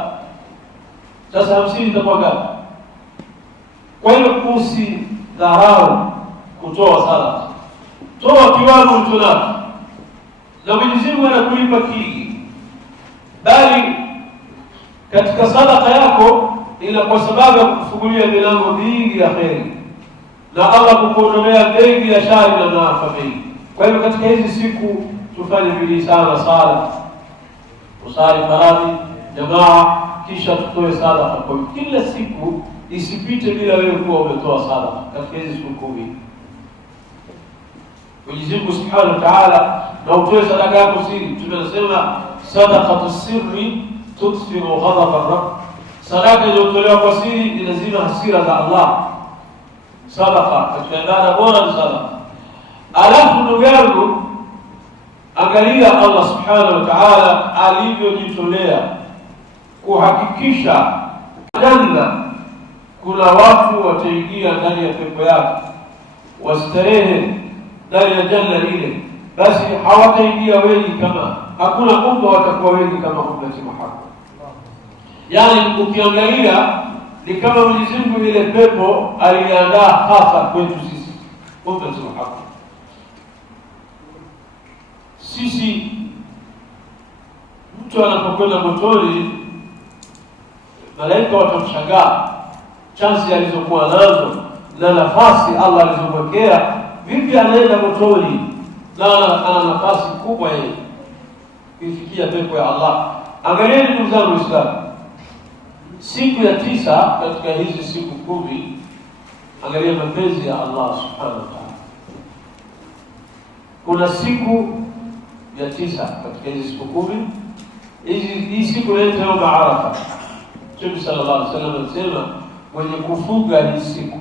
Sasa 50 itakuwa ngapi? Kwa hiyo usidharau kutoa sadaqa. Toa kiwango ulichonacho, na Mwenyezi Mungu anakulipa kingi. Bali katika sadaqa yako ila kwa sababu ya kufungulia milango mingi ya kheri, na Allah kukuondolea mengi ya shari na maafa mengi. Kwa hivyo katika hizi siku tufanye bidii sana sala, usali faradhi jamaa, kisha tutoe sadaqa kwa kila siku. Isipite bila wewe kuwa umetoa sadaqa katika hizi siku 10. Mwenyezi Mungu Subhanahu wa Ta'ala, na utoe sadaka yako siri. Tunasema sadaqatu sirri tudfi'u ghadab ar-rabb, sadaka iliyotolewa kwa siri inazima hasira za Allah. Sadaqa katika ibada bora ni sadaqa. Alafu ndugu yangu, angalia Allah Subhanahu wa Ta'ala alivyojitolea kuhakikisha janna kuna watu wataingia ndani ya pepo yake, wastarehe ndani ya janna ile. Basi hawataingia wengi, kama hakuna umma watakuwa wengi kama ummati Muhammad. Yani ukiangalia ni kama Mwenyezi Mungu ile pepo aliandaa hasa kwetu sisi ummati Muhammad. Sisi mtu anapokwenda motoni, malaika watamshangaa chansi alizokuwa nazo na nafasi Allah alizomwekea. Vipi anaenda motoni na ana nafasi kubwa yeye kufikia pepo ya Allah? Angalieni ndugu zangu Waislamu, siku ya 9 katika hizi siku 10, angalia mapenzi ya Allah Subhanahu wa Ta'ala. Kuna siku ya 9 katika hizi siku 10. Hii siku inaitwa Yawm Arafa. Mtume sallallahu alaihi wasallam alisema mwenye kufunga hii siku,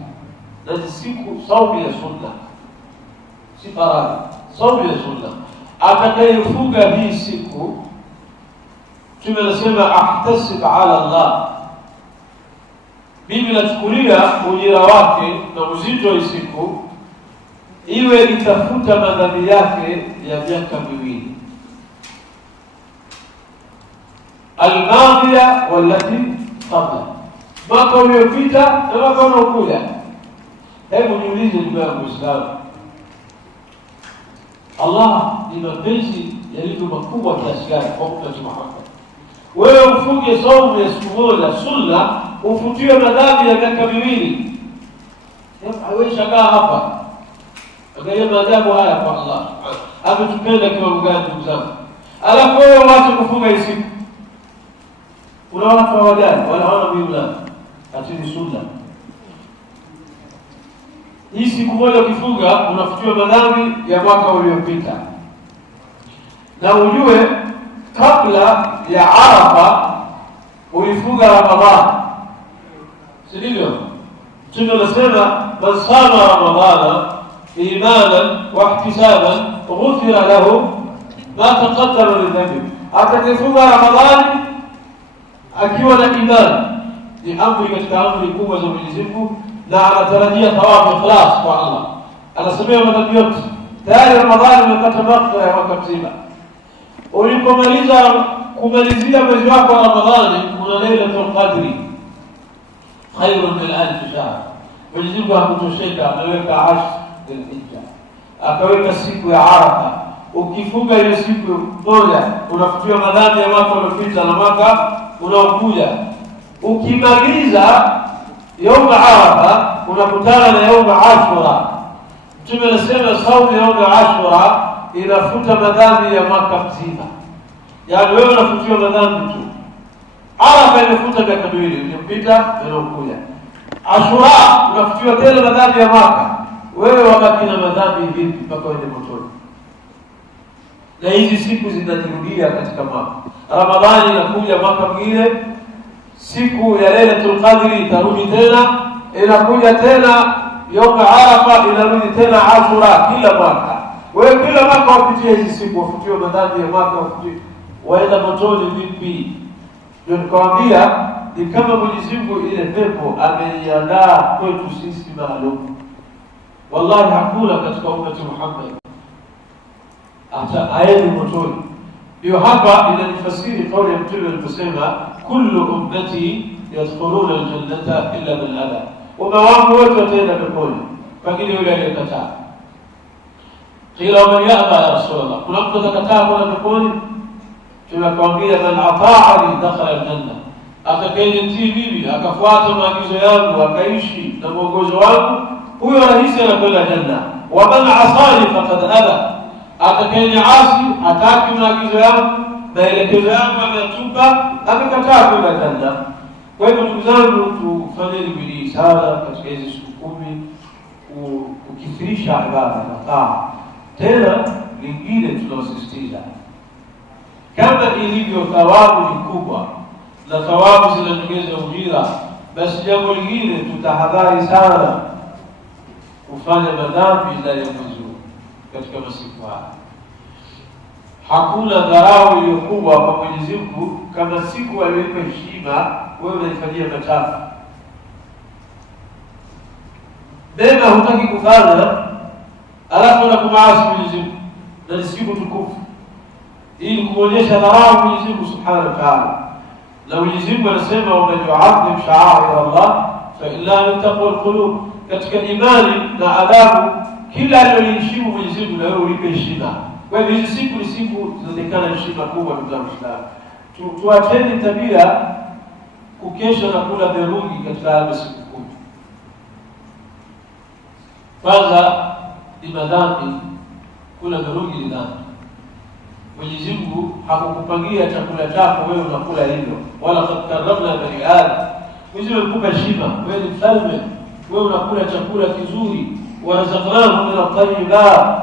na siku saumu ya sunna, si faradhi, saumu ya sunna, atakayefunga hii siku, Mtume anasema ahtasib ala Allah, mimi nachukulia ujira wake na uzito wa siku iwe itafuta madhambi yake ya miaka 2, al-madhiya wallati qabla, mwaka uliopita na mwaka unaokuja. Hebu niulize ndugu yangu Muislamu, Allah ni mapenzi yalivyo makubwa kiasi gani kwa ummati Muhammad? Wewe ufunge saumu ya siku moja sunna, ufutiwe madhambi ya miaka 2. Hebu shangaa hapa, angalia maajabu haya kwa Allah. Ametupenda kiwango gani ndugu zangu? Alafu wewe waache kufunga hii siku. Kuna watu hawajali wala hawana mila, atini sunna. Hii siku moja ukifunga unafutiwa madhambi ya mwaka uliopita. Na ujue kabla ya Arafa ulifunga Ramadhani, si ndivyo? Mtume anasema man sama Ramadhana imanan wa ihtisaban ghufira lahu ma taqaddama min dhanbi. Atakayefunga Ramadhani akiwa na imani, ni amri katika amri kubwa za Mwenyezi Mungu, na anatarajia thawabu ikhlas kwa Allah, anasemea madhambi yote. Tayari Ramadhani umepata maghfira ya mwaka mzima. Ulipomaliza kumalizia mwezi wako wa Ramadhani, kuna Lailatul Qadri khairun min 1000 shahr. Mwenyezi Mungu hakutosheka, ameweka 10 Dhulhijja, akaweka siku ya Arafa. Ukifunga ile siku moja unafutiwa madhambi ya mwaka uliopita na mwaka unaokuja. Ukimaliza Yawm Arafa unakutana na Yawm Ashura. Mtume anasema saumu ya Yawm Ashura inafuta madhambi ya mwaka mzima. Yaani wewe unafutiwa madhambi tu. Arafa inafuta miaka 2 iliyopita na inayokuja. Ashura unafutiwa tena madhambi ya mwaka. Wewe wabaki na madhambi vipi mpaka uende motoni? Na hizi siku zinajirudia katika mwaka. Ramadhani inakuja mwaka mwingine, siku ya Lailatul Qadri itarudi tena, inakuja tena Yawm Arafa, inarudi tena Ashura kila mwaka. Wewe kila mwaka wapitie hizi siku, wafutiwe madhambi ya mwaka, wafutiwe, waenda motoni vipi? Ndio nikwambia ni kama Mwenyezi Mungu ile pepo ameiandaa kwetu sisi maalum. Wallahi hakuna katika ummati Muhammad hata aende motoni. Ndio hapa inanifasiri kauli ya Mtume aliposema kullu ummati yadkhuluna aljannata illa man aba, umma wangu wote wataenda peponi pengine yule aliyekataa. Qila man yaba ya Rasulullah, kuna mtu atakataa kwenda peponi? Tunakwambia man ata'ani dakhala aljanna, atakayetii mimi akafuata maagizo yangu akaishi na mwongozo wangu, huyo rahisi anakwenda janna. Wa man asani faqad aba, atakayeasi hataki maagizo yangu, maelekezo yangu ametupa, amekataa kwenda janna. Kwa hivyo ndugu zangu, tufanye bidii sana katika hizi siku 10 kukithirisha ibada na taa. Tena lingine tunalosisitiza, kama ilivyo thawabu ni kubwa na thawabu zinaongeza ujira, basi jambo lingine tutahadhari sana kufanya madhambi ndani ya mwezi katika masiku haya. Hakuna dharau iliyokubwa kwa Mwenyezi Mungu kama siku aliyoipa heshima wewe unaifanyia machafu. Bema hutaki kufanya, alafu unakumaasi Mwenyezi Mungu, na ni siku tukufu, ili kuonyesha dharau Mwenyezi Mungu Subhanahu wa Ta'ala. Na Mwenyezi Mungu anasema, wa man yu'azzim sha'air Allah fa innaha min taqwa al-qulub. Katika imani na adabu, kila aliyoliheshimu Mwenyezi Mungu na wewe ulipe heshima. Kwa hivyo hizi siku ni siku zinaonekana heshima kubwa ndugu zangu Waislamu. Tuacheni tabia kukesha na kula theluji katika siku kuu. Kwanza ni madhambi, kula theluji ni dhambi. Mwenyezi Mungu hakukupangia chakula chako wewe unakula hivyo, wala karramna bani Adam. Mwenyezi Mungu amekupa heshima, wewe ni mfalme, wewe unakula chakula kizuri, warazaqnahu min at-tayyibat.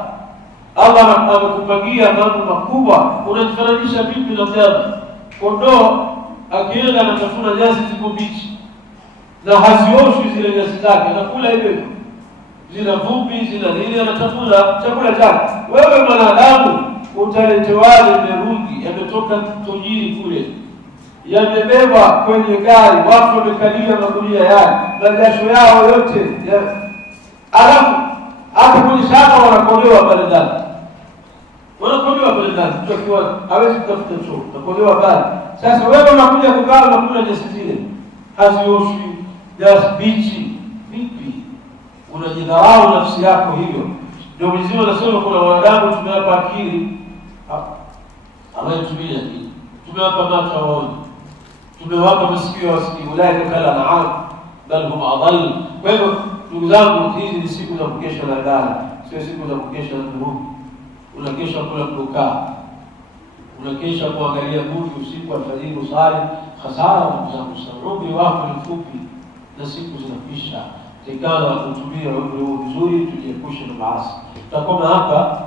Allah amekupangia mambo makubwa. Unajifananisha vipi na mnyama? Kondoo akienda anatafuna nyasi ziko mbichi na hazioshwi zile nyasi zake, anakula hivyo, zina vumbi zina nini, anatafuna chakula chake. Wewe mwanadamu utaletewaje theluji yametoka tojiri kule, yamebeba kwenye gari, watu wamekalia magunia yale na jasho yao yote alafu hata kwenye shamba wanakolewa pale ndani, wanakolewa pale ndani, mtu akiwa hawezi kutafuta choo, wanakolewa pale. Sasa wewe unakuja kukaa na kula nyasi zile hazioshwi, nyasi bichi, vipi? Unajidharau nafsi yako hivyo. Ndio Mwenyezi Mungu anasema kuna wanadamu tumewapa akili, anayetumia akili, tumewapa macho waone, tumewapa masikio wasikii, ulaika kala naam bal hum adall. Kwa hivyo ndugu zangu, hizi ni siku za kukesha na dala, sio siku za kukesha na dhurugu. Unakesha kula kukaa, unakesha kuangalia movie usiku, alfajiri usali, hasara ndugu zangu. Umri wako ni mfupi na siku zinakwisha. Tekana kutumia umri huu vizuri, tujiepushe na maasi. Tutakoma hapa.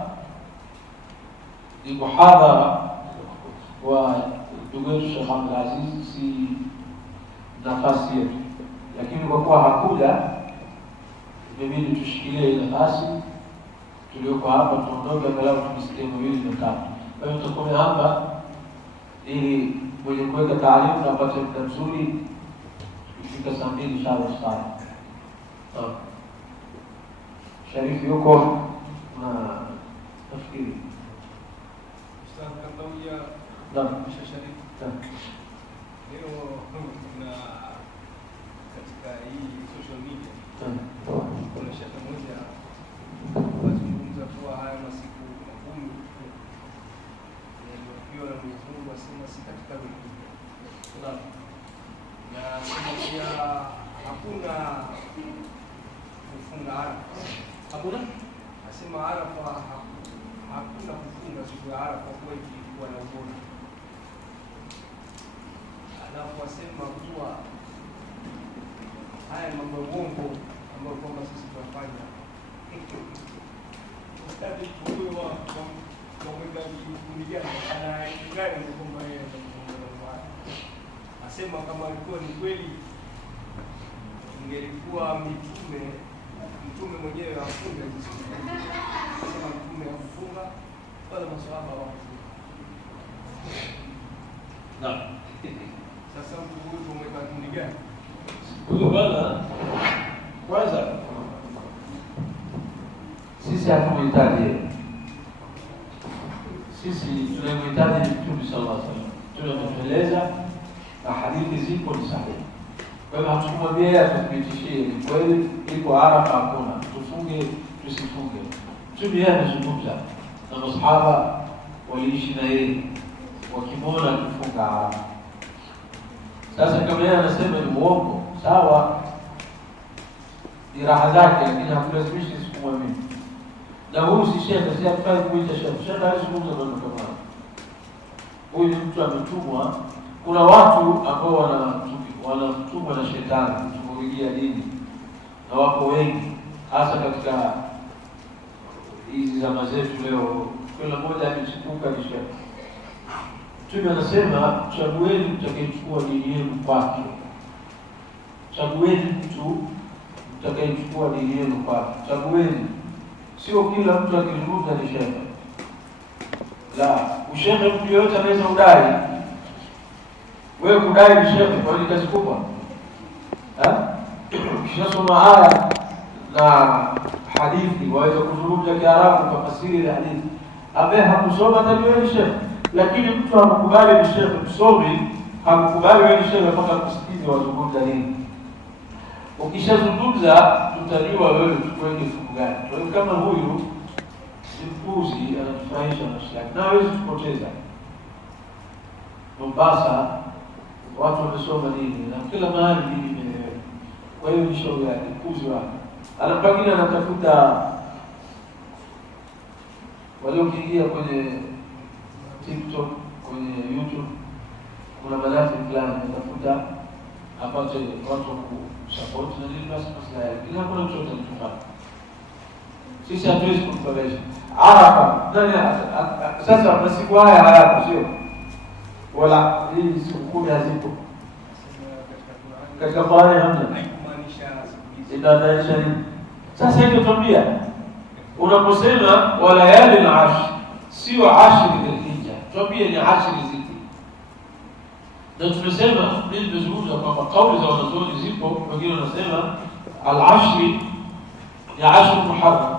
Ni muhadhara wa ndugu yetu Sheikh Abdul Aziz, si nafasi yetu, lakini kwa kuwa hakuja imebidi tushikilie ile nafasi tulioko hapa, tuondoke angalau tusikie mawili matatu. Kwa hiyo tutakomea hapa ili mwenye kuweka taarifa na apate muda mzuri kufika saa 2 inshallah. Sharifu yuko na nafikiri Ustaz Kandauya na Msha Sharifu. Leo kuna katika hii social media kuna shaka moja wazungumza kuwa haya masiku makumi yaliyopewa na Mwenyezi Mungu asema si katika wiki. Na sema pia hakuna kufunga Arafa. Hakuna? Asema Arafa hakuna kufunga siku ya Arafa kwa ilikuwa na ubora. Alafu asema kuwa haya mambo ya uongo ambayo kwamba sisi tunafanya. Ustadi huyo wa mwenda kuingia anaingana na kwamba yeye ndio asema kama alikuwa ni kweli ingelikuwa mtume mwenyewe afunga hizo siku. Sema mtume afunga wala maswahaba wafunga. Naam. Sasa mtu huyu tumweka kundi gani? Huyo bwana, kwanza sisi hatumhitaji, sisi tunamhitaji Mtume sallallahu alaihi wasallam. Tunamueleza na hadithi zipo ni sahihi. Kwa hivyo hatukumwambia yeye atuthibitishie ni kweli iko Arafa hakuna, tufunge tusifunge. Mtume yeye anazungumza na masahaba waliishi na yeye, wakimwona kufunga Arafa. Sasa kama yeye anasema ni uongo, sawa, ni raha zake, lakini hakulazimishi sikumwamini. Na huyu si shekhe, si afai kuita shekhe. Shekhe alizungumza mambo kama hayo. Huyu ni mtu ametumwa. Kuna watu ambao wanatumwa na shetani kutuvurugia dini, na wako wengi hasa katika hizi zama zetu leo, kila mmoja akichipuka ni shehe. Mtume anasema chagueni mtakayechukua dini yenu kwake. Chagueni mtu mtakayechukua dini yenu kwake. Chagueni, sio kila mtu akizungumza ni shehe. La, ushehe mtu yote anaweza udai. Wewe kudai ni shehe kwa nini kazi kubwa? Ukishasoma aya na hadithi waweza kuzungumza Kiarabu kwa tafsiri ya hadithi. Ambaye hakusoma atajua ni shehe. Lakini mtu hakukubali ni shehe, msomi hakukubali wewe ni shehe mpaka kusikiza wazungumza nini. Ukishazungumza tutajua wewe tukwende fuku gani. Kwa hiyo kama huyu mpuzi anatufurahisha mashlaki na hawezi kupoteza. Mombasa watu wamesoma dini na kila mahali dini imeeleweka. Kwa hiyo ni shauri yake, mpuzi wake. Anapangina anatafuta waliokiingia kwenye TikTok, kwenye YouTube, kuna malafi fulani anatafuta apate watu kusupport na nini basi maslahi. Lakini hakuna chochote anachofanya. Sisi hatuwezi kumfurahisha. Arafa, nani sasa masiku haya hayapo sio? Wala hii siku 10 hazipo. Katika Qur'ani hamna. Inadainisha nini? Sasa hiyo tuambia. Unaposema wala yali al-ashr, sio ashri dhil-hijja. Tuambie ni ashri zipi? Na tumesema mimi nimezungumza kwamba kauli za wanazuoni zipo, wengine wanasema al-ashri ya ashru Muharram.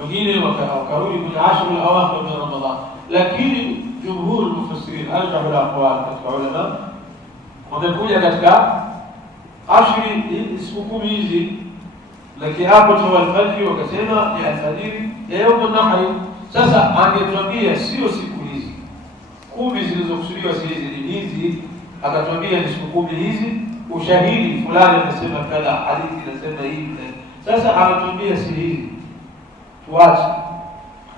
Wengine wakarudi kwenye ashru al-awakhir min Ramadhan. Lakini jumhur al-mufassirin arjahu al-aqwal katika ulama wamekuja katika ashri siku 10 hizi. Lakini hapo tu al-fajr wakasema ni al-fajr ya يوم النحر. Sasa angetuambia sio siku hizi 10 zilizokusudiwa, si hizi ni hizi, akatuambia ni siku 10 hizi, ushahidi fulani anasema kadha, hadithi inasema hivi. Sasa anatuambia si hizi, tuache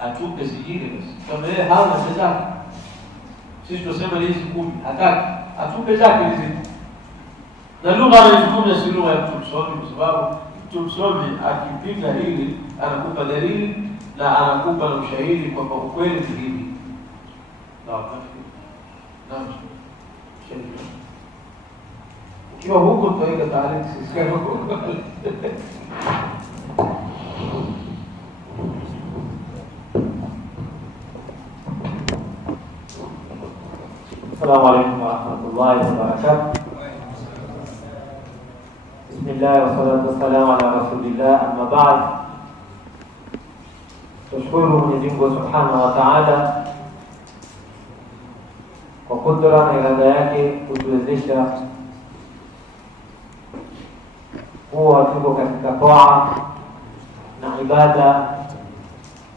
atupe zingine basi. Kama yeye hana zake, sisi tunasema hizi 10, hataki atupe zake hizi. Na lugha anayotumia si lugha ya mtu msomi, kwa sababu mtu msomi akipinga hili anakupa dalili na anakupa na ushahidi kwamba ukweli ni hivi. Naam. Ukiwa huko tutaweka taarifa sisi huko. Assalamu alaykum wa rahmatullahi wa barakatuh. Bismillah wa salatu wassalamu ala rasulillah, amma ba'd. Tushukuru Mwenyezi Mungu Subhanahu wa Ta'ala kwa kudra na irada yake kutuwezesha kuwa tuko katika toa na ibada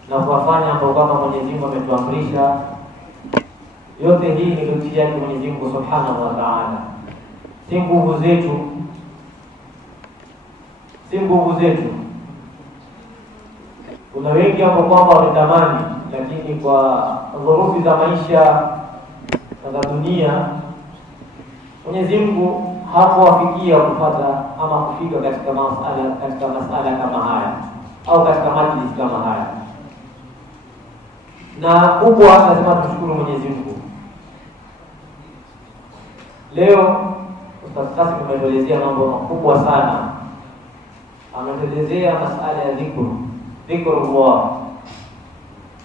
na kufanya mambo kama Mwenyezi Mungu ametuamrisha. Yote hii ni kutia kwa Mwenyezi Mungu Subhanahu wa Ta'ala. Si nguvu zetu. Kuna wengi hapo kwamba wametamani, lakini kwa dhurufi za maisha na dunia Mwenyezi Mungu hakuwafikia kupata ama kufika katika masala kama haya au katika majlis kama haya. Na kubwa lazima tushukuru Mwenyezi Mungu. Leo Ustaz Kasim ameelezea mambo makubwa sana. Ameelezea masala ya dhikrullah.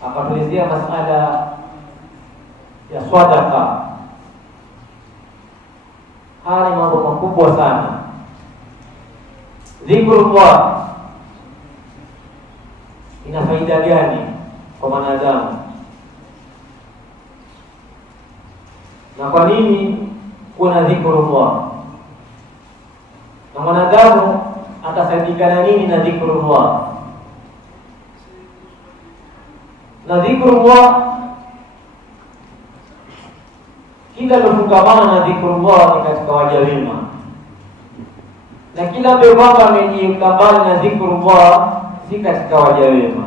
Akaelezea masala ya sadaqa. Haya ni mambo makubwa sana. Dhikrullah ina faida gani kwa wanadamu? Na kwa nini kuna dhikrullah? Na mwanadamu atasaidikana nini na dhikrullah? Na dhikrullah, kila lofukamana na dhikrullah ni katika waja wema. Na kila ambaye kwamba amejikamana na dhikrullah si katika waja wema.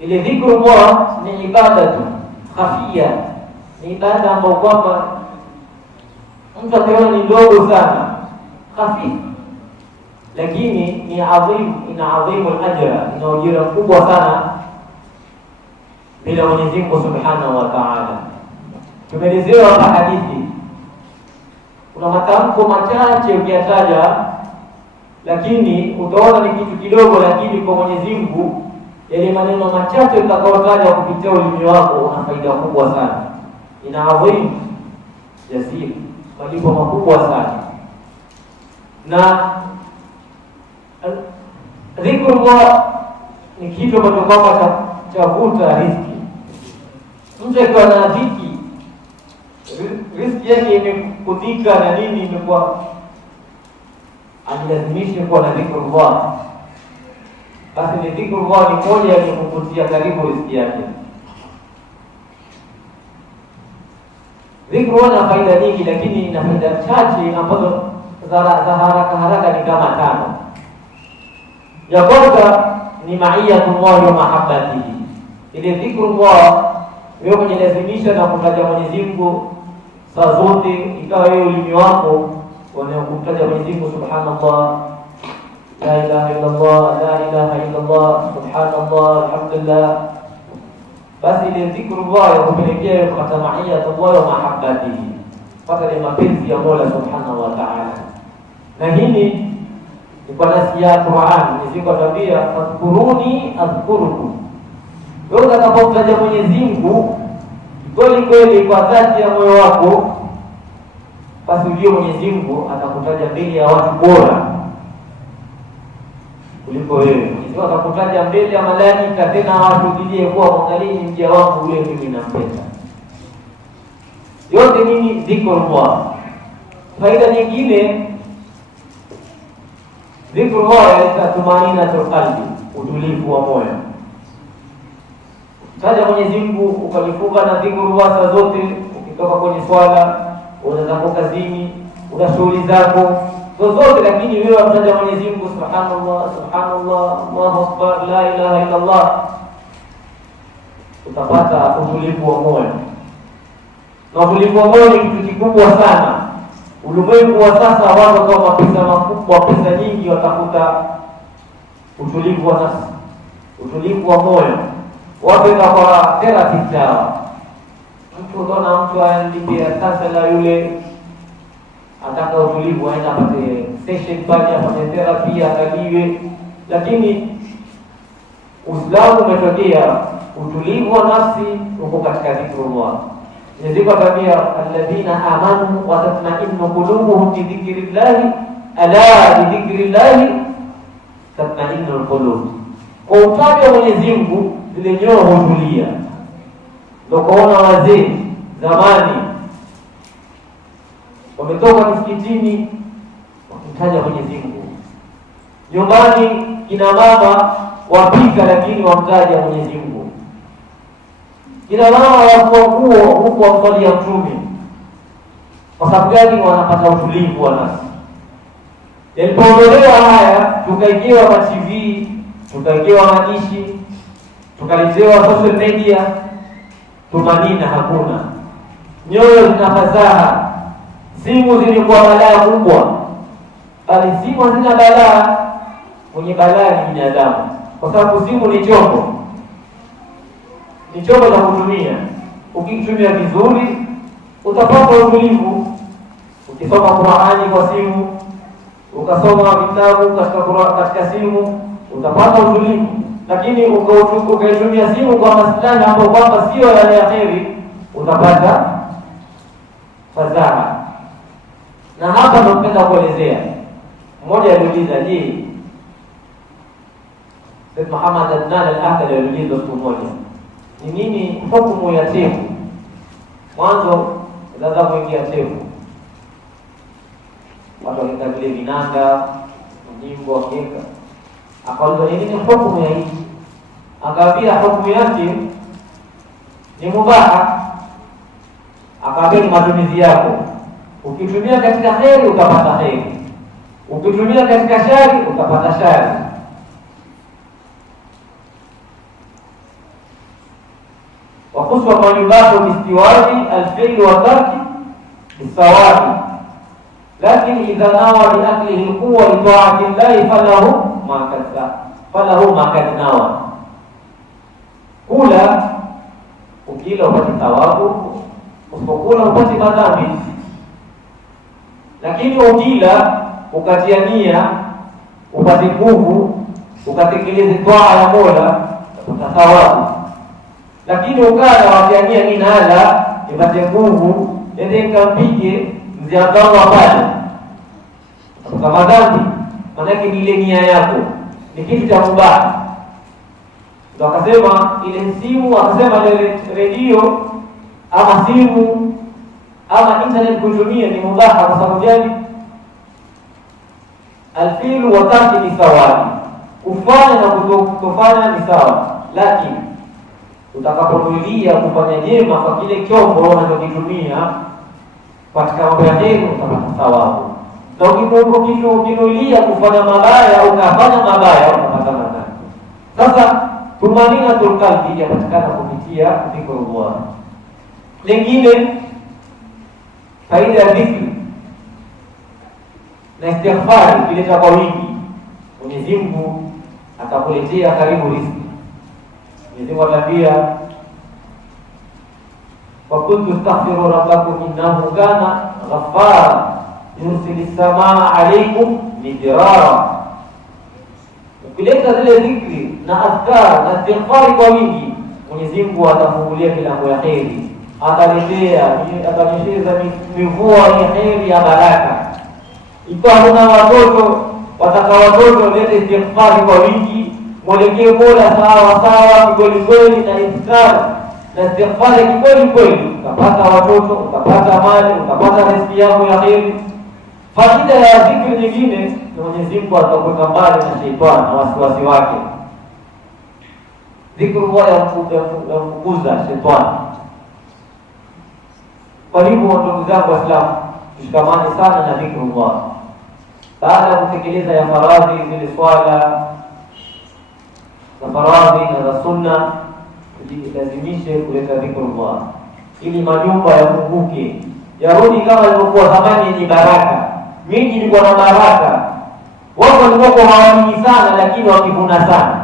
Ile dhikrullah ni ibada tu khafia, ni ibada ambayo kwamba mtu ataona ni ndogo sana, hafifu, lakini ina adhimu al-ajra, ina ujira kubwa sana bila Mwenyezi Mungu Subhanahu wa Ta'ala. Tumeelezewa hapa hadithi, kuna matamko machache ukiyataja, lakini utaona ni kitu kidogo, lakini kwa Mwenyezi Mungu yale maneno machache utakayotaja kupitia ulimi wako una faida kubwa sana, ina adhimu jasiri, malipo makubwa sana. Na dhikrullah ni kitu ambacho kwamba chavuta riziki. Mtu akiwa na dhiki, riziki yake imekutika na nini, imekuwa anilazimishe kuwa na dhikrullah, basi ni dhikrullah ni moja ya kukutia karibu riziki yake. Dhikrullah na faida nyingi, lakini ina faida chache ambazo za haraka ni kama tano. Ya kwanza ni ma'iyatullah wa mahabbatihi. Ile dhikrullah wewe kujilazimisha na kumtaja Mwenyezi Mungu saa zote, ikawa wewe ulimi wako unakumtaja Mwenyezi Mungu subhanallah, la ilaha illa Allah, la ilaha illa Allah, subhanallah, alhamdulillah. Basi ile dhikrullah yakupelekea kupata ma'iyatullah wa mahabbatihi, pata ile mapenzi ya Mola subhanahu wa ta'ala. Na hili ni kwa nasi ya Qur'an. Mwenyezi Mungu atambia fadhkuruni adhkurukum. Wewe utakapomtaja Mwenyezi Mungu kweli kweli kwa dhati ya moyo wako, basi ujue Mwenyezi Mungu atakutaja mbele ya watu bora kuliko wewe. Mwenyezi Mungu atakutaja mbele ya malaika, tena washuhudie kuwa mwangalieni mja wangu yule mimi nampenda. Yote nini? Dhikrullah. Faida nyingine, dhikrullah yaleta tumaninatul qalbi, utulivu wa moyo. Taja Mwenyezi Mungu ukajifunga na dhikrullah saa zote, ukitoka kwenye swala, unatoka kazini, una shughuli zako zozote, lakini wewe unamtaja Mwenyezi Mungu subhanallah, subhanallah, Allahu akbar, la ilaha illa Allah, utapata utulivu wa moyo. Na utulivu wa moyo ni kitu kikubwa sana. Ulimwengu wa sasa watu kwa mapesa makubwa, pesa nyingi, watafuta utulivu wa nafsi, utulivu wa moyo. Wapenda kwa therapy zao. Mtu utaona mtu analipia sasa la yule ataka utulivu, aenda apate session pale, apate therapy, akaliwe. Lakini Uislamu umetokea utulivu wa nafsi uko katika dhikrullah. Mwenyezi Mungu akamwambia alladhina amanu wa tatma'innu qulubuhum bi dhikrillah, ala bi dhikrillah tatma'innu alqulub. Kwa utajo wa Mwenyezi Mungu zile nyoyo hutulia. Ndio kuona wazee zamani wametoka msikitini wakimtaja Mwenyezi Mungu. Nyumbani kina mama wapika, lakini wamtaja Mwenyezi Mungu. Kina mama wafua nguo huku wamswalia Mtume. Kwa sababu gani? Wanapata utulivu wa nafsi. Yalipoondolewa haya, tukaikiwa ma TV, tukaikiwa madishi, tukaletewa social media, tumanina hakuna. Nyoyo zinafadhaha. Simu zilikuwa balaa kubwa, bali simu hazina balaa. Mwenye balaa ni binadamu, kwa sababu simu ni chombo, ni chombo cha kutumia. Ukitumia vizuri utapata utulivu. Ukisoma Qur'ani kwa simu, ukasoma vitabu katika simu, utapata utulivu. Lakini ukaitumia simu kwa maslahi ambayo kwamba sio yale ya kheri, utapata fadhaa. Na hapa ndio napenda kuelezea. Mmoja aliuliza, je, Sayyid Muhammad Adnan al-Ahkali aliuliza siku moja, ni nini hukumu ya tefu? Mwanzo unaweza kuingia tefu, watu wakienda vile vinanda, nyimbo wakiweka. Akauliza, ni nini hukumu ya hii? Akaambia hukumu yake ni mubaha. Akaambia ni matumizi yako. Ukitumia katika kheri utapata kheri, ukitumia katika shari utapata shari. Wakuswa mayubahu bistiwaji alfi'li wa tarki bisawabi. lakini idha nawa li aklihi alquwa li ta'ati llahi falahu ma kad nawa. Kula, ukila upate thawabu, usipokula upate madhambi. Lakini ukila ukatia nia, upate nguvu, ukatekeleze toa ya Mola, utapata thawabu. Lakini ukala watia nia ninala ipate nguvu, ende nikampige mzee Abdallah pale, utapata madhambi. Maana ni ile nia yako ni kitu cha mubaya. Ndio akasema ile simu, akasema ile redio ama simu ama internet kutumia ni mubaha. Kwa sababu gani? Alfilu wa tarki ni sawa, kufanya na kutofanya ni sawa, lakini utakaponuilia kufanya jema kwa kile chombo unachokitumia katika mambo ya kheri utapata thawabu, na ukinuilia kufanya mabaya ukafanya mabaya utapata madhambi. Sasa tumaninatul qalbi yapatikana kupitia dhikrullah. Lingine, faida ya dhikri na istighfari kileta kwa wingi, Mwenyezi Mungu atakuletea karibu riziki. Mwenyezi Mungu atambia, wa kuntu astaghfiru rabbakum innahu kana ghaffara yursilis samaa alaykum midrara. Ukileta zile dhikri na adhkar na istighfari kwa wingi, Mwenyezi Mungu atafungulia milango ya kheri, atanyesheza mivua ya kheri ya baraka. Ikiwa huna watoto, wataka watoto, lete istighfari kwa wingi, mwelekee Mola sawa kweli kweli na istighfari na istighfari kweli kweli, utapata watoto, utapata mali, utapata riziki yako ya kheri. Faida ya dhikri nyingine, Mwenyezi Mungu atakuweka mbali na shetani na wasiwasi wake. Dhikrullah yamfukuza shetani. Kwa hivyo ndugu zangu Waislamu, tushikamane sana na dhikrullah. Baada ya kutekeleza ya faradhi, zile swala za faradhi na za sunna, tujilazimishe kuleta dhikrullah ili majumba yafunguke, yarudi kama ilivyokuwa zamani yenye baraka. Miji ilikuwa na baraka, watu walikuwa hawaamini sana lakini wakivuna sana.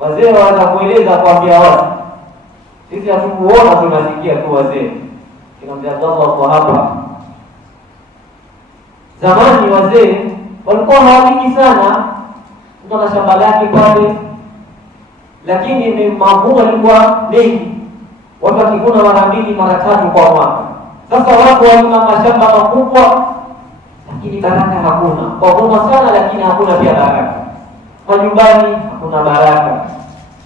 Wazee wanaweza kueleza kuambia watu, sisi hatukuona, tunasikia tu wazee. Kina mzee Abdallah kwa hapa, zamani wazee walikuwa hawaamini sana, mtu ana shamba lake pale, lakini mavuno yalikuwa mengi, watu wakivuna mara 2 mara 3 kwa mwaka. Sasa watu wana mashamba makubwa lakini baraka hakuna, wavuna sana lakini hakuna pia baraka. Majumbani hakuna baraka,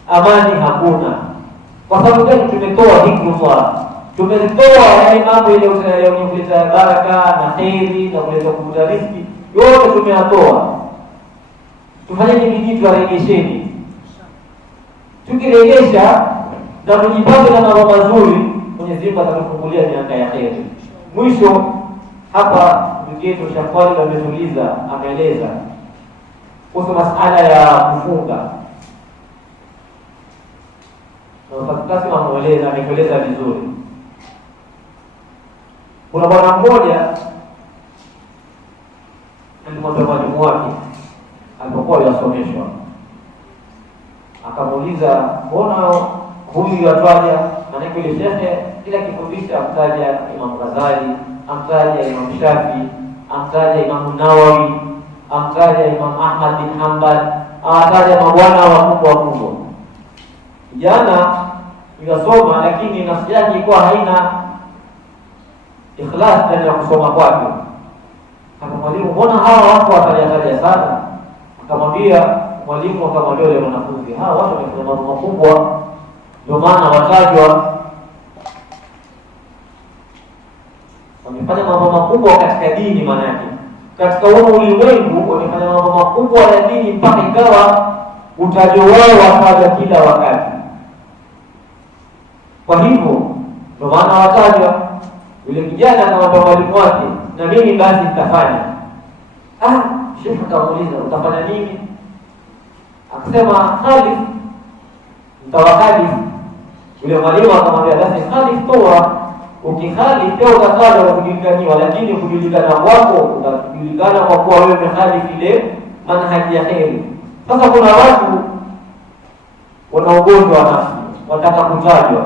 amani hakuna. Kwa sababu gani? Tumetoa dhikrullah, tumetoa yale mambo ile kuleta baraka na kheri na kuleta kuvuta riziki, yote tumeyatoa. Tufanyeni bidii, tuarejesheni. Tukirejesha na tujipange na mambo mazuri, Mwenyezi Mungu atatufungulia miaka ya kheri. Mwisho hapa ndugu yetu Shafari ametuliza, ameeleza kuhusu masala ya kufunga. Na utakasi ameeleza vizuri. Kuna bwana mmoja alimwambia mwalimu wake alipokuwa yasomeshwa, akamuuliza, mbona huyu yatwaja? Maana ile shekhe kila kifundisha amtaja Imam Ghazali, amtaja Imam Shafi, amtaja Imam Nawawi, amtaja Imam Ahmad bin Hanbal, amtaja mabwana wakubwa. Jana nikasoma, lakini nafsi yake ilikuwa haina ikhlas ndani ya kusoma kwake. Kama mwalimu, mbona hawa watu wataja sana? Akamwambia mwalimu, akamwambia yule mwanafunzi, hawa watu wamefanya mambo makubwa, ndio maana watajwa. Wamefanya mambo makubwa katika dini, maana yake katika ulimwengu wamefanya mambo makubwa ya dini, mpaka ikawa utajwa wao watajwa kila wakati. Kwa hivyo ndio maana watajwa. Yule kijana akamwambia mwalimu wake, na mimi basi nitafanya. Sheikh akamuuliza, utafanya nini? Akasema, khalif, nitawakali. Yule mwalimu akamwambia, basi khalif toa. Ukikhalifu pia utatajwa kujulikaniwa, lakini kujulikana kwako utajulikana kwa kuwa wewe umekhalifu ile manhaji ya kheri. Sasa kuna watu wana ugonjwa wa nafsi, wataka kutajwa,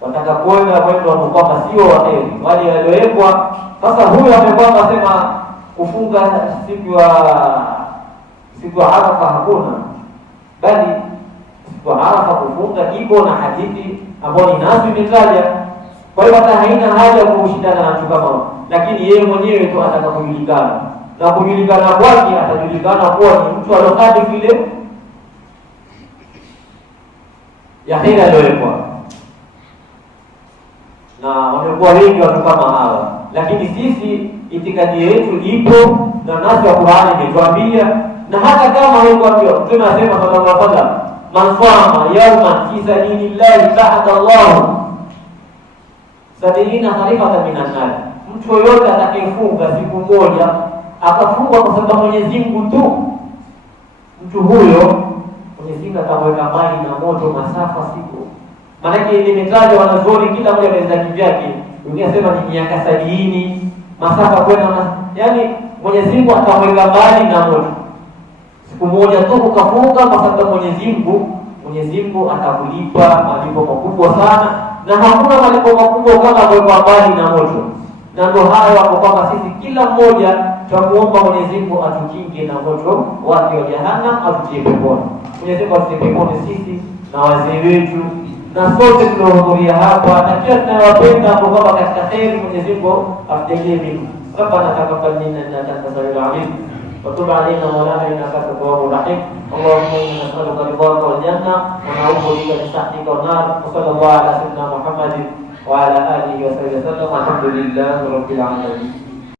wataka kwenda mwendo ambao kwamba sio wa kheri, wale waliowekwa. Sasa huyu amekuwa akasema kufunga siku ya Arafa hakuna, bali siku ya Arafa kufunga iko na hadithi ambayo ni nazi imetaja. Kwa hiyo hata haina haja ya kushindana na mtu kama huyo, lakini yeye mwenyewe tu ataka kujulikana, na kujulikana kwake atajulikana kuwa ni mtu aliyokadi vile ya kheri aliyowekwa, na wamekuwa wengi watu kama hawa. Lakini sisi itikadi yetu ipo na nasi wa Qur'ani imetuambia, na hata kama haikuambiwa, Mtume anasema sallallahu alaihi wasallam, man sama yawman fi sabilillahi ba'da Allah 70 kharifatan minan nar, mtu yoyote atakayefunga siku moja akafunga kwa sababu Mwenyezi Mungu tu, mtu huyo Mwenyezi Mungu atamweka mbali na moto masafa siku. Maana nimetajwa wanazuoni kila mmoja ameweza kivyake, wengine sema ni miaka 70 masafa kwenda yani Mwenyezi Mungu atamweka mbali na moto siku moja tu ukafunga kwa sababu Mwenyezi Mungu atakulipa malipo makubwa sana, na hakuna malipo makubwa kama kuwekwa mbali na moto. Na ndio hayo hapo kwamba sisi kila mmoja tumuomba Mwenyezi Mungu atukinge na moto wake wa jahannam, atutie peponi. Mwenyezi Mungu atutie peponi sisi na wazee wetu na sote tuliohudhuria hapa, na pia tunawapenda kwa kwamba katika kheri. Mwenyezi Mungu atujalie mema. Rabbana taqabbal minna innaka antas samiul alim wa tub alaina maulana innaka antat tawwabur rahim. Allahumma inna nas'aluka ridhaka wal janna wa na'udhu bika min sakhatika wan nar. Wa sallallahu ala sayyidina Muhammadin wa ala alihi wa sahbihi wa sallam. Alhamdulillahi rabbil alamin.